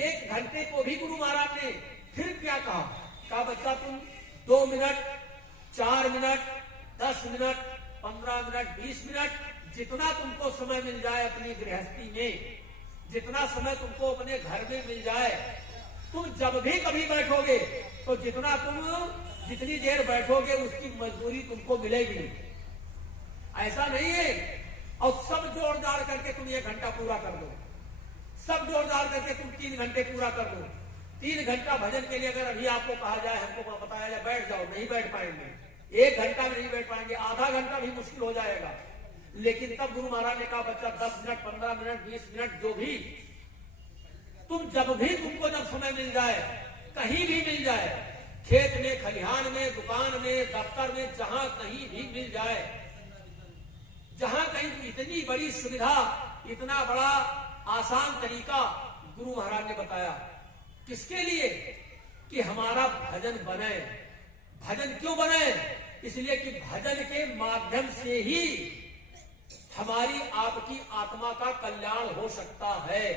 1 घंटे को भी गुरु महाराज ने फिर क्या कहा बच्चा तुम 2 minute, 4 minute, 10 minute, 15 minute, 20 minute, जितना तुमको समय मिल जाए अपनी गृहस्थी में, जितना समय तुमको अपने घर में मिल जाए, तुम जब भी कभी बैठोगे तो जितनी देर बैठोगे उसकी मजदूरी तुमको मिलेगी। ऐसा नहीं है और सब जोड़ जाड़ करके तुम 1 घंटा पूरा कर दो, सब जोड़ जाड़ करके तुम 3 घंटे पूरा कर दो। 3 घंटा भजन के लिए अगर अभी आपको कहा जाए, हमको बताया जाए बैठ जाओ, नहीं बैठ पाएंगे। 1 घंटा में नहीं बैठ पाएंगे, आधा घंटा भी मुश्किल हो जाएगा। लेकिन तब गुरु महाराज ने कहा बच्चा 10 मिनट, 15 मिनट, 20 मिनट, जो भी तुम तुमको जब समय मिल जाए, कहीं भी मिल जाए, खेत में, खलिहान में, दुकान में, दफ्तर में, जहां कहीं भी मिल जाए, जहां कहीं, इतनी बड़ी सुविधा, इतना बड़ा आसान तरीका गुरु महाराज ने बताया। किसके लिए? कि हमारा भजन बने। भजन क्यों बने? इसलिए कि भजन के माध्यम से ही हमारी आपकी आत्मा का कल्याण हो सकता है,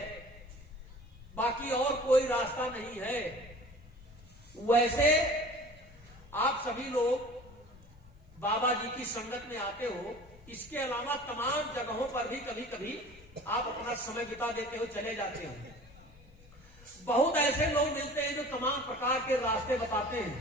बाकी और कोई रास्ता नहीं है। वैसे आप सभी लोग बाबा जी की संगत में आते हो, इसके अलावा तमाम जगहों पर भी कभी कभी आप अपना समय बिता देते हो, चले जाते हो। बहुत ऐसे लोग मिलते हैं जो तमाम प्रकार के रास्ते बताते हैं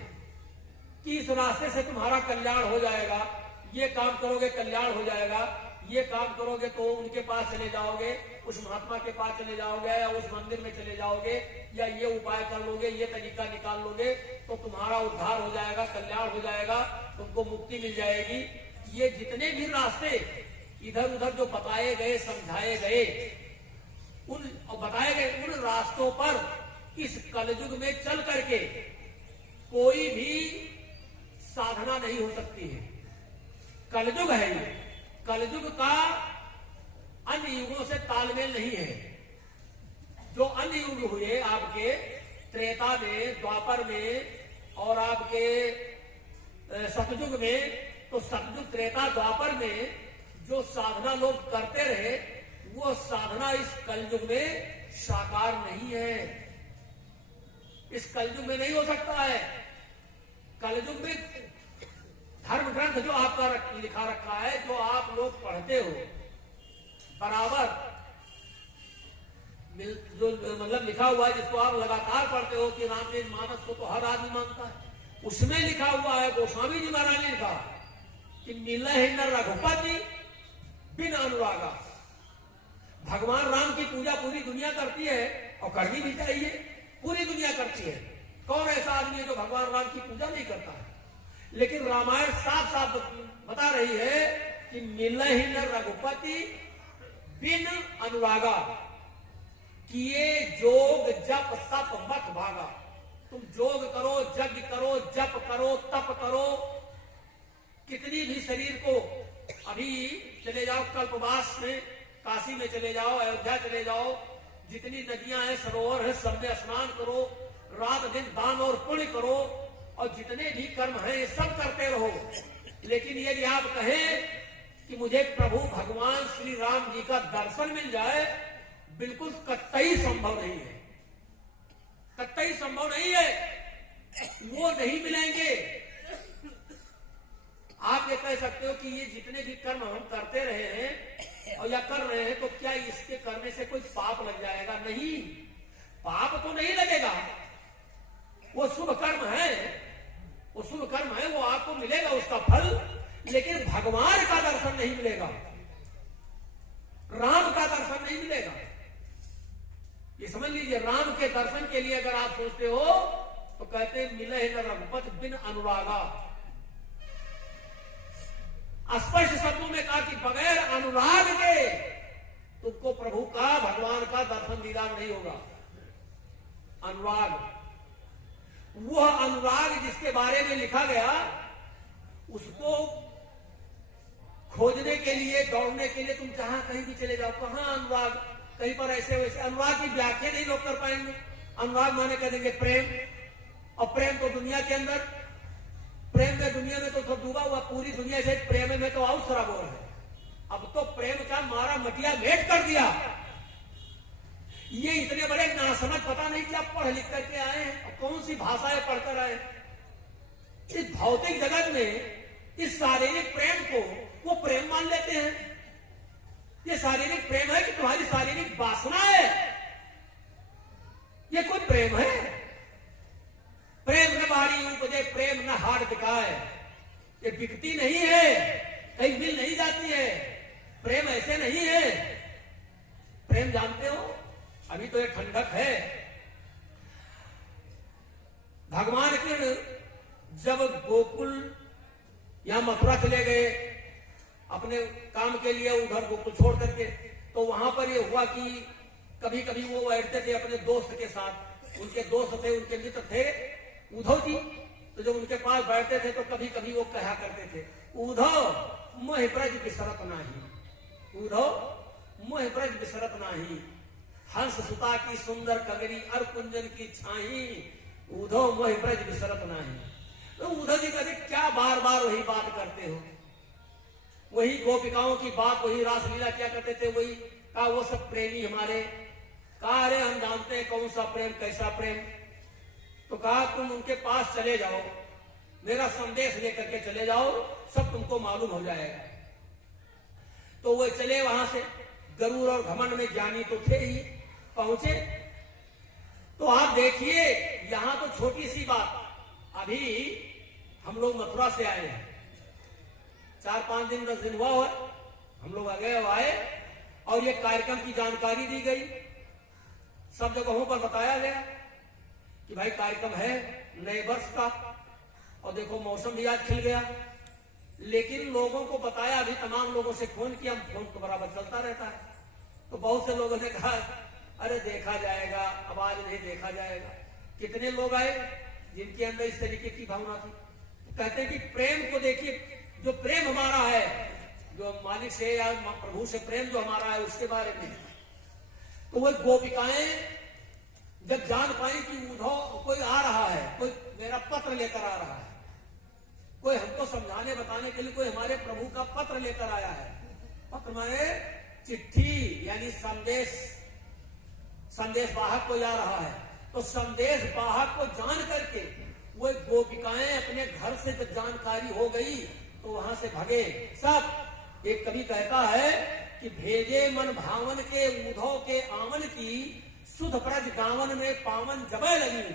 कि इस रास्ते से तुम्हारा कल्याण हो जाएगा, ये काम करोगे कल्याण हो जाएगा, ये काम करोगे तो उनके पास चले जाओगे, उस महात्मा के पास चले जाओगे, या उस मंदिर में चले जाओगे, या ये उपाय कर लोगे, ये तरीका निकाल लोगे तो तुम्हारा उद्धार हो जाएगा, कल्याण हो जाएगा, तुमको मुक्ति मिल जाएगी। ये जितने भी रास्ते इधर उधर जो बताए गए, समझाए गए, उन रास्तों पर इस कलयुग में चल करके कोई भी साधना नहीं हो सकती है। कलयुग है ये, कलयुग का अन्य युगों से तालमेल नहीं है। जो अन्य युग हुए आपके त्रेता में, द्वापर में और आपके सतयुग में, तो सतयुग, त्रेता, द्वापर में जो साधना लोग करते रहे, वो साधना इस कलयुग में साकार नहीं है, इस कलयुग में नहीं हो सकता है। कलयुग में धर्म ग्रंथ जो आपका लिखा रखा है, जो आप लोग पढ़ते हो बराबर, जो मतलब लिखा हुआ है, जिसको आप लगातार पढ़ते हो कि रामचरित मानस को तो हर आदमी मानता है, उसमें लिखा हुआ है, गोस्वामी जी महाराज ने लिखा कि मिलहि न रघुपति बिन अनुरागा। भगवान राम की पूजा पूरी दुनिया करती है और करनी भी चाहिए, पूरी दुनिया करती है। कौन ऐसा आदमी है जो भगवान राम की पूजा नहीं करता है? लेकिन रामायण साफ साफ बता रही है कि मिलहि न रघुपति बिन अनुरागा, किए जोग जप तप मत भागा। तुम जोग करो, यज्ञ करो, जप करो, तप करो, कितनी भी शरीर को, अभी चले जाओ कल्पवास में, काशी में चले जाओ, अयोध्या चले जाओ, जितनी नदियां हैं, सरोवर है, सब में स्नान करो, रात दिन दान और पुण्य करो, और जितने भी कर्म हैं ये सब करते रहो। लेकिन यदि आप कहें कि मुझे प्रभु भगवान श्री राम जी का दर्शन मिल जाए, बिल्कुल कतई संभव नहीं है, कतई संभव नहीं है, वो नहीं मिलेंगे। आप ये कह सकते हो कि ये जितने भी कर्म हम करते रहे हैं और या कर रहे हैं, तो क्या इसके करने से कोई पाप लग जाएगा? नहीं, पाप तो नहीं लगेगा, वो शुभ कर्म है, वो शुभ कर्म है, वो आपको मिलेगा उसका फल। लेकिन भगवान का दर्शन नहीं मिलेगा, राम का दर्शन नहीं मिलेगा। ये समझ लीजिए, राम के दर्शन के लिए अगर आप सोचते हो तो कहते मिले न रघुपत बिन अनुरागा। स्पष्ट शब्दों में कहा कि बगैर अनुराग के तुमको प्रभु का, भगवान का दर्शन दीदार नहीं होगा। अनुराग, वह अनुराग जिसके बारे में लिखा गया, उसको खोजने के लिए, दौड़ने के लिए तुम जहां कहीं भी चले जाओ, कहां अनुराग, कहीं पर ऐसे वैसे। अनुराग की व्याख्या नहीं लोग कर पाएंगे। अनुराग माने कह देंगे प्रेम, और प्रेम तो दुनिया के अंदर, प्रेम में दुनिया में तो सब डूबा हुआ, पूरी दुनिया से प्रेम में तो आउस सराबोर है। अब तो प्रेम का मारा मटिया भेंट कर दिया। ये इतने बड़े नासमझ, पता नहीं क्या पढ़ लिख करके आए हैं और कौन सी भाषाएं पढ़कर आए। इस भौतिक जगत में इस शारीरिक प्रेम को वो प्रेम मान लेते हैं। ये शारीरिक प्रेम है कि तुम्हारी शारीरिक वासना है, ये कोई प्रेम है? प्रेम न बारी उपजे प्रेम न हार दिखाए, ये बिकती नहीं है, कहीं मिल नहीं जाती है। प्रेम ऐसे नहीं है। प्रेम जानते हो, अभी तो ये ठंडक है। भगवान कृष्ण जब गोकुल यहां मथुरा चले गए अपने काम के लिए, उधर गोकुल छोड़ करके, तो वहां पर ये हुआ कि कभी कभी वो बैठते थे अपने दोस्त के साथ। उनके दोस्त थे, उनके मित्र थे उद्धव जी। तो जब उनके पास बैठते थे तो कभी कभी वो कहा करते थे, उद्धव मोह ब्रज बिसरत नाही, उद्धव मोह ब्रज बिसरत नाही, हंस सुता की सुंदर कगरी अर कुंजन की छाही, उद्धव मोह ब्रज बिसरत नाही। तो उद्धव जी कहते क्या बार बार वही बात करते हो, वही गोपिकाओं की बात, वही रासलीला क्या करते थे, वही का वो सब प्रेमी हमारे। कहा अरे हम जानते हैं कौन सा प्रेम, कैसा प्रेम। तो कहा तुम उनके पास चले जाओ, मेरा संदेश लेकर के चले जाओ, सब तुमको मालूम हो जाएगा। तो वो चले वहां से, गरुड़ और घमंड में ज्ञानी तो थे ही, पहुंचे। तो आप देखिए, यहां तो छोटी सी बात, अभी हम लोग मथुरा से आए हैं, 4-5 दिन 10 दिन हुआ है, हम लोग आए और ये कार्यक्रम की जानकारी दी गई, सब जगहों पर बताया गया कि भाई कार्यक्रम है नए वर्ष का, और देखो मौसम भी आज खिल गया। लेकिन लोगों को बताया, अभी तमाम लोगों से फोन किया, फोन तो बराबर चलता रहता है। तो बहुत से लोगों ने कहा अरे देखा जाएगा, अब आज नहीं देखा जाएगा। कितने लोग आए जिनके अंदर इस तरीके की भावना थी। तो कहते हैं कि प्रेम को देखिए, जो प्रेम हमारा है, जो मालिक से या प्रभु से प्रेम जो हमारा है, उसके बारे में। तो वो गोपिकाएं जब जान पाई कि उद्धव कोई आ रहा है, कोई मेरा पत्र लेकर आ रहा है, कोई हमको समझाने बताने के लिए कोई हमारे प्रभु का पत्र लेकर आया है। पत्र माने चिट्ठी, यानी संदेश, संदेश वाहक कोई आ रहा है। तो संदेश वाहक को जान करके वो गोपिकाएं अपने घर से जब जानकारी हो गई तो वहां से भगे सब। एक कवि कहता है कि भेजे मन भावन के उद्धव के आमन की, सुध ब्रज गावन में पावन जबे लगी।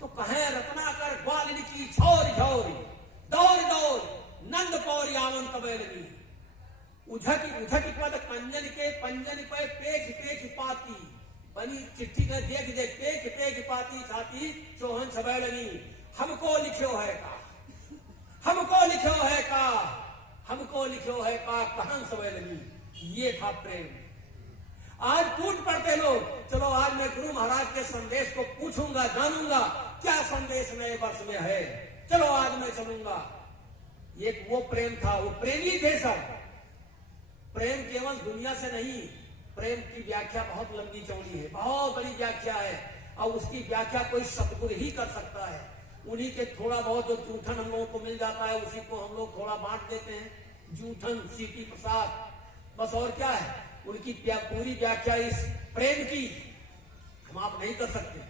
तो कहे रत्नाकर ग्वालिन की छौरी छौरी, दौड़ दौड़ नंद पौरी आवन तबे लगी। उझक उझक पद कंजन के पंजन पे पेख पेख पाती, बनी चिट्ठी का देख देख पेख पेख पाती छाती चौहन सबे लगी। हमको लिखो है का, हमको लिखो है का, हमको लिखो है का, कहां सबे लगी। ये था प्रेम। आज टूट पड़ते लोग, चलो आज मैं गुरु महाराज के संदेश को पूछूंगा, जानूंगा क्या संदेश नए वर्ष में है, चलो आज मैं चलूंगा। ये वो प्रेम था, वो प्रेमी थे सब। प्रेम केवल दुनिया से नहीं, प्रेम की व्याख्या बहुत लंबी चौड़ी है, बहुत बड़ी व्याख्या है, और उसकी व्याख्या कोई सतगुरु ही कर सकता है। उन्हीं के थोड़ा बहुत जो जूठन हम लोगों को मिल जाता है, उसी को हम लोग थोड़ा बांट देते हैं, जूठन सीटी प्रसाद, बस। और क्या है, उनकी पूरी व्याख्या इस प्रेम की हम आप नहीं कर सकते।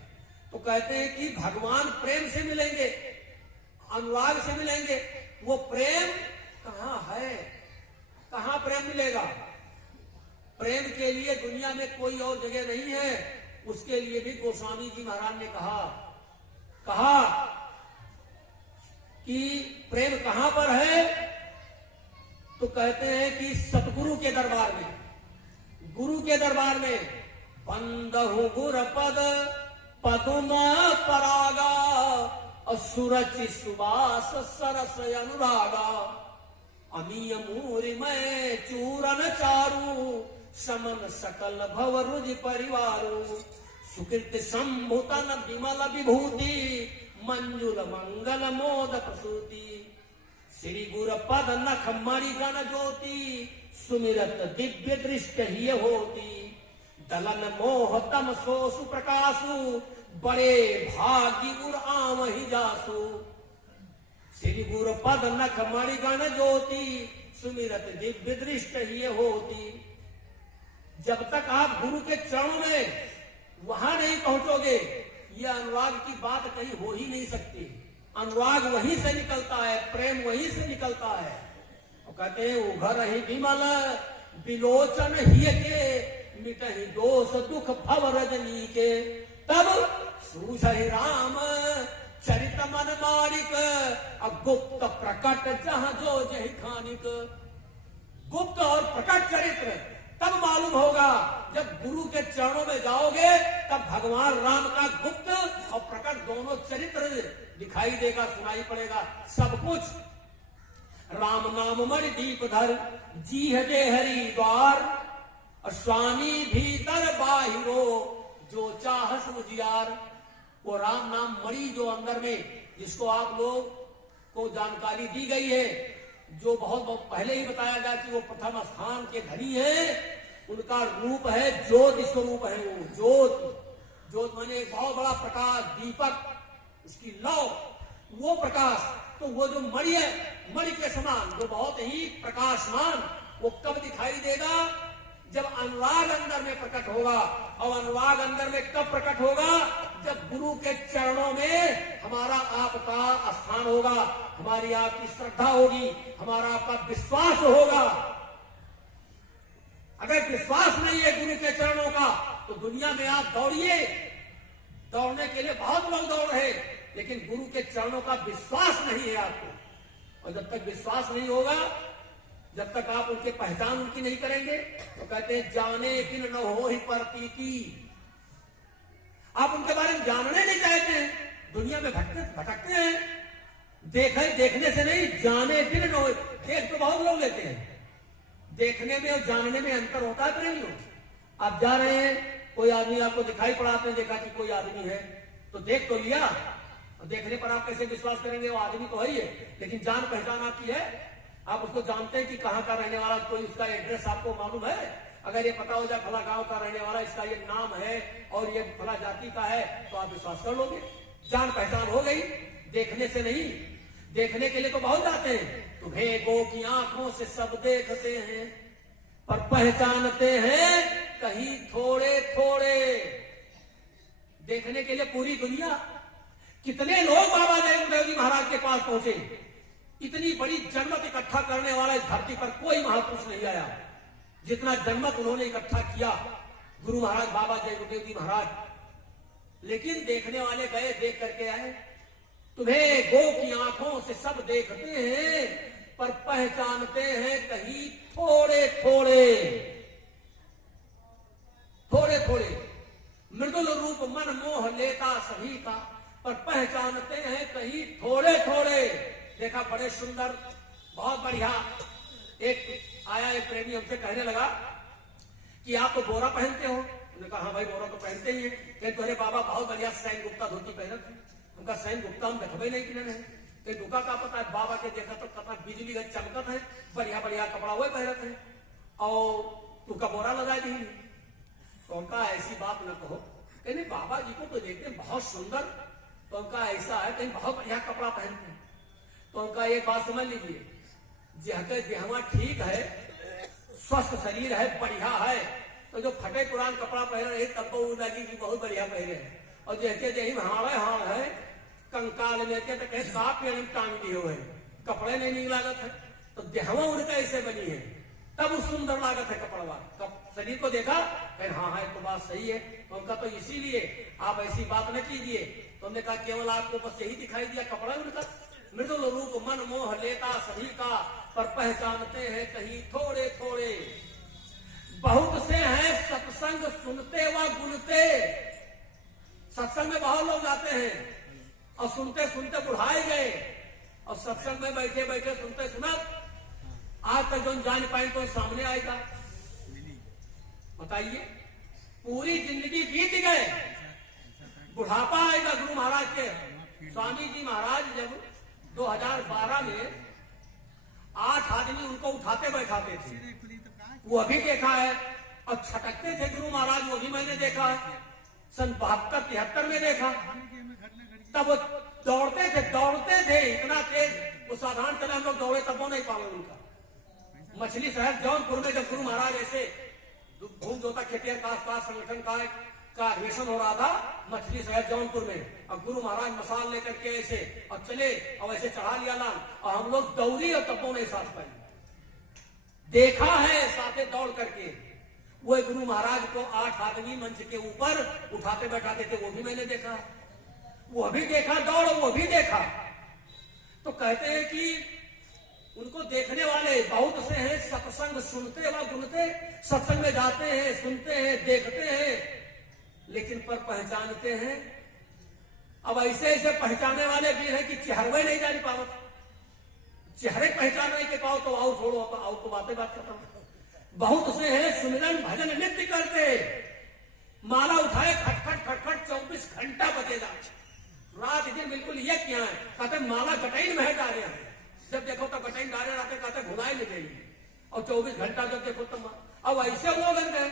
तो कहते हैं कि भगवान प्रेम से मिलेंगे, अनुराग से मिलेंगे। वो प्रेम कहां है, कहां प्रेम मिलेगा? प्रेम के लिए दुनिया में कोई और जगह नहीं है। उसके लिए भी गोस्वामी जी महाराज ने कहा कि प्रेम कहां पर है? तो कहते हैं कि सतगुरु के दरबार में, गुरु के दरबार में बंदहु गुर पद पदुमा परागा असुरचि सुबास सरस अनुरागा अमीय मूरि में चूरन चारु समन सकल भव रुज परिवारु सुकृत संभुतन विमल विभूति मंजुल मंगल मोद प्रसूति श्री गुर पद नख मणि गण ज्योति सुमिरत दिव्य दृष्ट ही होती दलन मोह तम सोसु प्रकाशु बड़े भागी गुर आम ही जासु श्री गुर पद नख मणि गण ज्योति सुमिरत दिव्य दृष्ट ही होती। जब तक आप गुरु के चरणों में वहां नहीं पहुंचोगे, ये अनुराग की बात कहीं हो ही नहीं सकती। अनुराग वहीं से निकलता है, प्रेम वहीं से निकलता है। और कहते हैं उभर ही विमल विलोचन ही के मिटहि दोष दुख भव रजनी के तब सूझहि राम चरित मन मारिक गुप्त प्रकट जहां जो जहि खानिक। गुप्त और प्रकट चरित्र तब मालूम होगा जब गुरु के चरणों में जाओगे, तब भगवान राम का गुप्त और प्रकट दोनों चरित्र दिखाई देगा, सुनाई पड़ेगा सब कुछ। राम नाम मणि दीप धर जीह दे हरि द्वार स्वामी भीतर बाहिरो जो चाहस उजियार। वो राम नाम मणि जो अंदर में, जिसको आप लोग को जानकारी दी गई है, जो बहुत पहले ही बताया गया कि वो प्रथम स्थान के धनी है। उनका रूप है ज्योत स्वरूप है, वो ज्योत। ज्योत माने एक बहुत बड़ा प्रकाश, दीपक, उसकी लौ, वो प्रकाश। तो वो जो मणि है, मणि के समान जो बहुत ही प्रकाशमान, वो कब दिखाई देगा? जब अनुराग अंदर में प्रकट होगा। और अनुराग अंदर में कब प्रकट होगा? जब गुरु के चरणों में हमारा आपका स्थान होगा, हमारी आपकी श्रद्धा होगी, हमारा आपका विश्वास होगा। अगर विश्वास नहीं है गुरु के चरणों का, तो दुनिया में आप दौड़िए, दौड़ने के लिए बहुत लोग दौड़ रहे, लेकिन गुरु के चरणों का विश्वास नहीं है आपको। और जब तक विश्वास नहीं होगा, जब तक आप उनके पहचान उनकी नहीं करेंगे, तो कहते हैं जाने बिन न हो ही प्रतीति। आप उनके बारे में जानने नहीं चाहते हैं, दुनिया में भटकते हैं। देखने से नहीं, जाने बिन न हो। देख तो बहुत लोग लेते हैं, देखने में और जानने में अंतर होता है नहीं हो। आप जा रहे हैं, कोई आदमी आपको दिखाई पड़ा, आपने देखा कि कोई आदमी है, तो देख तो लिया, और देखने पर आप कैसे विश्वास करेंगे? वो आदमी तो है ही है, लेकिन जान पहचान आपकी है, आप उसको जानते हैं कि कहाँ का रहने वाला, कोई उसका एड्रेस आपको मालूम है। अगर ये पता हो जाए फला गांव का रहने वाला, इसका ये नाम है और ये फला जाति का है, तो आप विश्वास कर लोगे। जान पहचान हो गई, देखने से नहीं। देखने के लिए तो बहुत जाते हैं। तुम्हें गो की आंखों से सब देखते हैं, पर पहचानते हैं कहीं थोड़े थोड़े। देखने के लिए पूरी दुनिया, कितने लोग बाबा जयदेव जी महाराज के पास पहुंचे। इतनी बड़ी जनमत इकट्ठा करने वाला इस धरती पर कोई महापुरुष नहीं आया, जितना जनमत उन्होंने इकट्ठा किया गुरु महाराज बाबा जयदेव जी महाराज। लेकिन देखने वाले गए, देख करके आए। तुम्हें गो की आंखों से सब देखते हैं, पर पहचानते हैं कहीं थोड़े थोड़े। थोड़े थोड़े मृदुल रूप मन मोह लेता सभी का, पर पहचानते हैं कहीं थोड़े थोड़े। देखा, बड़े सुंदर, बहुत बढ़िया। एक आया, एक प्रेमी हमसे कहने लगा कि आप तो बोरा पहनते हो। उन्होंने कहा हाँ भाई, बोरा तो पहनते ही है। कहते अरे बाबा बहुत बढ़िया सैन गुप्ता धोती पहने थे। उनका सैन गुप्ता हम देखबे नहीं किने। कहीं दुका का पता है, बाबा के देखा तो कतना बिजली का चमकत है, बढ़िया बढ़िया कपड़ा वो पहनते हैं, और तुका बोरा लगा दी। तो उनका ऐसी बात न कहो, कहने बाबा जी को तो देखते बहुत सुंदर, तो उनका ऐसा है कहीं बहुत बढ़िया कपड़ा पहनते हैं। तो उनका एक बात समझ लीजिए, जिहके देहवा ठीक है, स्वस्थ शरीर है, बढ़िया है, तो जो फटे पुरान कपड़ा पहन रहे तब तो लगी कि बहुत बढ़िया पहने हैं। और जैसे देही में हावे हाड़ है, कंकाल में के तो काफी टांग दिए हुए कपड़े नहीं लागत है, तो देहवा उनका ऐसे बनी है, तब उस सुंदर लागत है कपड़वा। शरीर को देखा, हाँ हाँ तो बात सही है। तो उनका तो इसीलिए आप ऐसी बात न कीजिए। तो हमने कहा केवल आपको बस यही दिखाई दिया कपड़ा उनका। मृदुल रूप मन मोह लेता सभी का, पर पहचानते हैं कहीं थोड़े थोड़े। बहुत से हैं सत्संग सुनते व गुनते, सत्संग में बहुत लोग जाते हैं और सुनते सुनते बुढ़ाए गए, और सत्संग में बैठे बैठे सुनते सुनत आज तक जो जान पाए तो सामने आएगा। बताइए, पूरी जिंदगी बीत गए, बुढ़ापा आएगा। गुरु महाराज के स्वामी जी महाराज जब 2012 में 8 आदमी उनको उठाते बैठाते थे, वो अभी देखा है। और छटकते थे गुरु महाराज, वो भी मैंने देखा है। सन 72-73 में देखा, तब वो दौड़ते थे इतना तेज, वो साधारण चले हम लोग दौड़े तब वो नहीं पावे उनका। मछली शहर जौनपुर में जब गुरु महाराज ऐसे भूम जोता खेतिहर का आसपास संगठन का अधिवेशन हो रहा था मछली शहर जौनपुर में, और गुरु महाराज मसाल लेकर के ऐसे और चले और ऐसे चढ़ा लिया लाल, और हम लोग दौड़ी और तब्बों नहीं साथ पाई। देखा है साथे दौड़ करके। वो गुरु महाराज को 8 आदमी मंच के ऊपर उठाते बैठाते थे, वो भी मैंने देखा, वो भी देखा दौड़, वो भी देखा। तो कहते हैं कि उनको देखने वाले बहुत से हैं सत्संग सुनते व गुनते, सत्संग में जाते हैं, सुनते हैं, देखते हैं, लेकिन पर पहचानते हैं। अब ऐसे ऐसे पहचाने वाले भी हैं कि चेहरे नहीं जान पाओ, चेहरे पहचान नहीं के पाओ तो आओ छोड़ो, आओ तो बात खत्म। बहुत से हैं सुमिरन भजन नित्य करते, माला उठाए खटखट खटखट 24 घंटा बचेगा, रात दिन बिल्कुल ये क्या है, कहते माला गटाई में डाले हैं, जब देखो तो गटाई डाले रहते, कहते घुमाए ले जाइए, और 24 घंटा जब देखो तो। अब ऐसे लोग हैं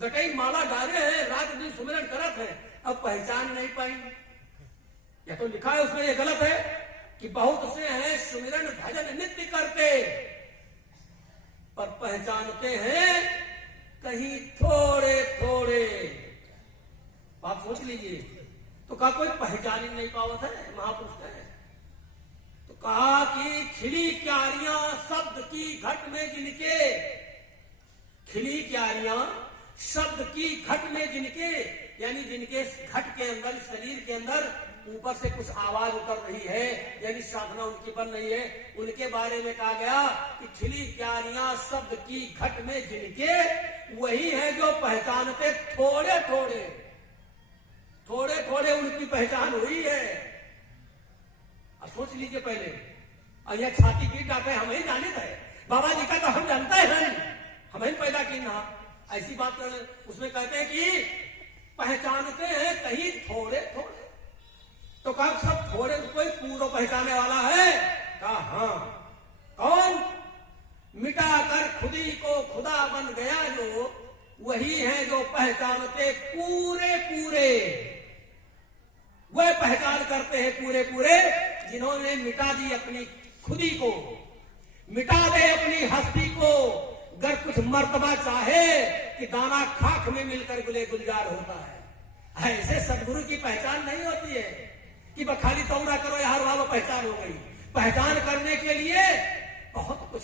गटाई माला डाले हैं, रात दिन सुमिरन करत है, अब पहचान नहीं पाएंगे। या तो लिखा है उसमें ये गलत है कि बहुत से हैं सुमिरन भजन नित्य करते, पर पहचानते हैं कहीं थोड़े थोड़े। आप सोच लीजिए, तो कहा कोई पहचान ही नहीं पावत है महापुरुष है। तो कहा कि खिली क्यारियां शब्द की घट में जिनके, खिली क्यारियां शब्द की घट में जिनके, यानी जिनके घट के अंदर, शरीर के अंदर ऊपर से कुछ आवाज उतर रही है, यानी साधना उनकी बन रही है, उनके बारे में कहा गया कि खिली क्यारियां शब्द की घट में जिनके, वही है जो पहचानते थोड़े थोड़े। थोड़े थोड़े उनकी पहचान हुई है। अब सोच लीजिए पहले, और यह छाती पीट जाते हैं, हम ही जाने थे बाबा जी का तो हम जानते हैं, हम ही पैदा की ना, ऐसी बात करने। उसमें कहते हैं कि पहचानते हैं कहीं थोड़े थोड़े। तो कहा सब थोड़े, कोई पूरा पहचाने वाला है? कहा हाँ। कौन? मिटाकर खुदी को खुदा बन गया जो, वही है जो पहचानते पूरे पूरे। वह पहचान करते हैं पूरे पूरे जिन्होंने मिटा दी अपनी खुदी को, मिटा दे अपनी हस्ती को। अगर कुछ मर्तबा चाहे कि दाना खाक में मिलकर गुले गुलजार होता है, ऐसे सदगुरु की पहचान नहीं होती है कि खाली तौरा करो यार वाला पहचान हो गई। पहचान करने के लिए बहुत कुछ,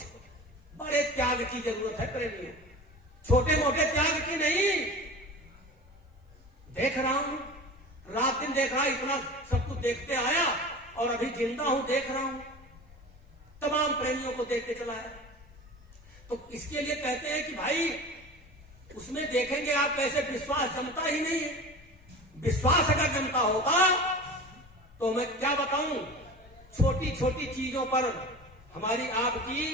बड़े त्याग की जरूरत है प्रेमियों, छोटे मोटे त्याग की नहीं। देख रहा हूं, रात दिन देख रहा, इतना सब कुछ देखते आया और अभी जिंदा हूं, देख रहा हूं, तमाम प्रेमियों को देखते चला है। तो इसके लिए कहते हैं कि भाई उसमें देखेंगे आप कैसे, विश्वास जमता ही नहीं है। विश्वास अगर जमता होता तो मैं क्या बताऊं, छोटी छोटी चीजों पर हमारी आपकी,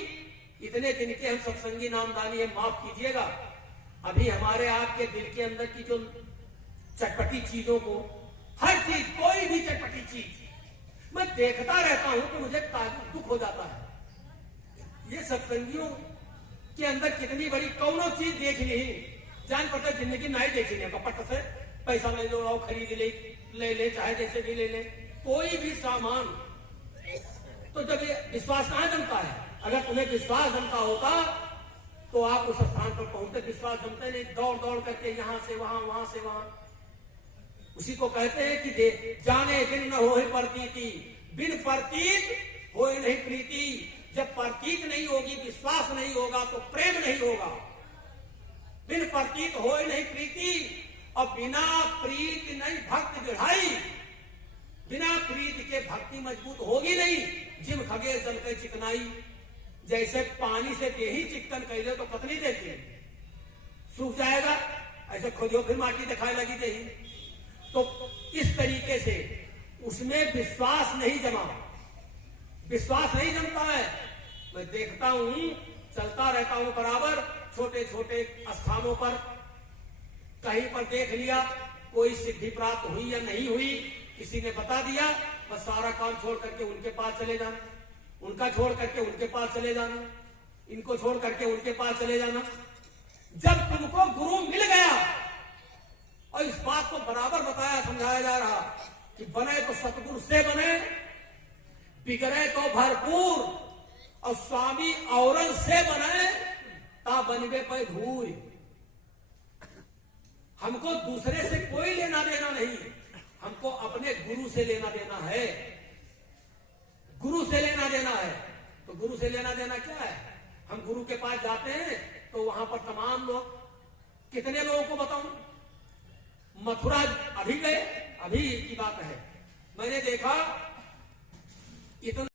इतने दिन के हम सत्संगी नामदानी है, माफ कीजिएगा, अभी हमारे आपके दिल के अंदर की जो चटपटी चीजों को, हर चीज, कोई भी चटपटी चीज मैं देखता रहता हूं तो मुझे ताजुब दुख हो जाता है। ये सत्संगियों के अंदर कितनी बड़ी कौनो चीज देख ली, जान पड़ता जिंदगी नहीं देखी नहीं, कपट से पैसा ले लो, खरीद ले, चाहे जैसे भी ले ले, कोई भी सामान। तो जब ये विश्वास कहां जमता है? अगर तुम्हें विश्वास जमता होता तो आप उस स्थान पर पहुंचते। विश्वास जमते नहीं, दौड़ दौड़ करके यहां से वहां, वहां से वहां। उसी को कहते हैं कि जाने दिन न होए प्रतीति, बिन प्रतीत होए नहीं प्रीति। जब प्रतीत नहीं होगी, विश्वास नहीं होगा तो प्रेम नहीं होगा। बिन प्रतीत होए नहीं प्रीति, और बिना प्रीत नहीं भक्त दृढ़ाई। बिना प्रीत के भक्ति मजबूत होगी नहीं। जिम खगे जल के चिकनाई, जैसे पानी से गेही चिकन कैले तो पतली देती है, सूख जाएगा, ऐसे खोदियो फिर माटी दिखाई लगी देही। तो इस तरीके से उसमें विश्वास नहीं जमा, विश्वास नहीं जमता है। मैं देखता हूं, चलता रहता हूं बराबर, छोटे छोटे स्थानों पर, कहीं पर देख लिया कोई सिद्धि प्राप्त हुई या नहीं हुई, किसी ने बता दिया, बस सारा काम छोड़ करके उनके पास चले जाना, उनका छोड़ करके उनके पास चले जाना, इनको छोड़ करके उनके पास चले जाना। जब तुमको गुरु मिल गया, और इस बात को बराबर बताया समझाया जा रहा कि बने तो सतगुरु से बने, बिगड़े तो भरपूर, और स्वामी औरंग से बने ता बनबे पे धूल। हमको दूसरे से कोई लेना देना नहीं, हमको अपने गुरु से लेना देना है, गुरु से लेना देना है। तो गुरु से लेना देना क्या है? हम गुरु के पास जाते हैं तो वहां पर तमाम लोग, कितने लोगों को बताऊं, मथुरा अभी गए, अभी की बात है, मैंने देखा इतना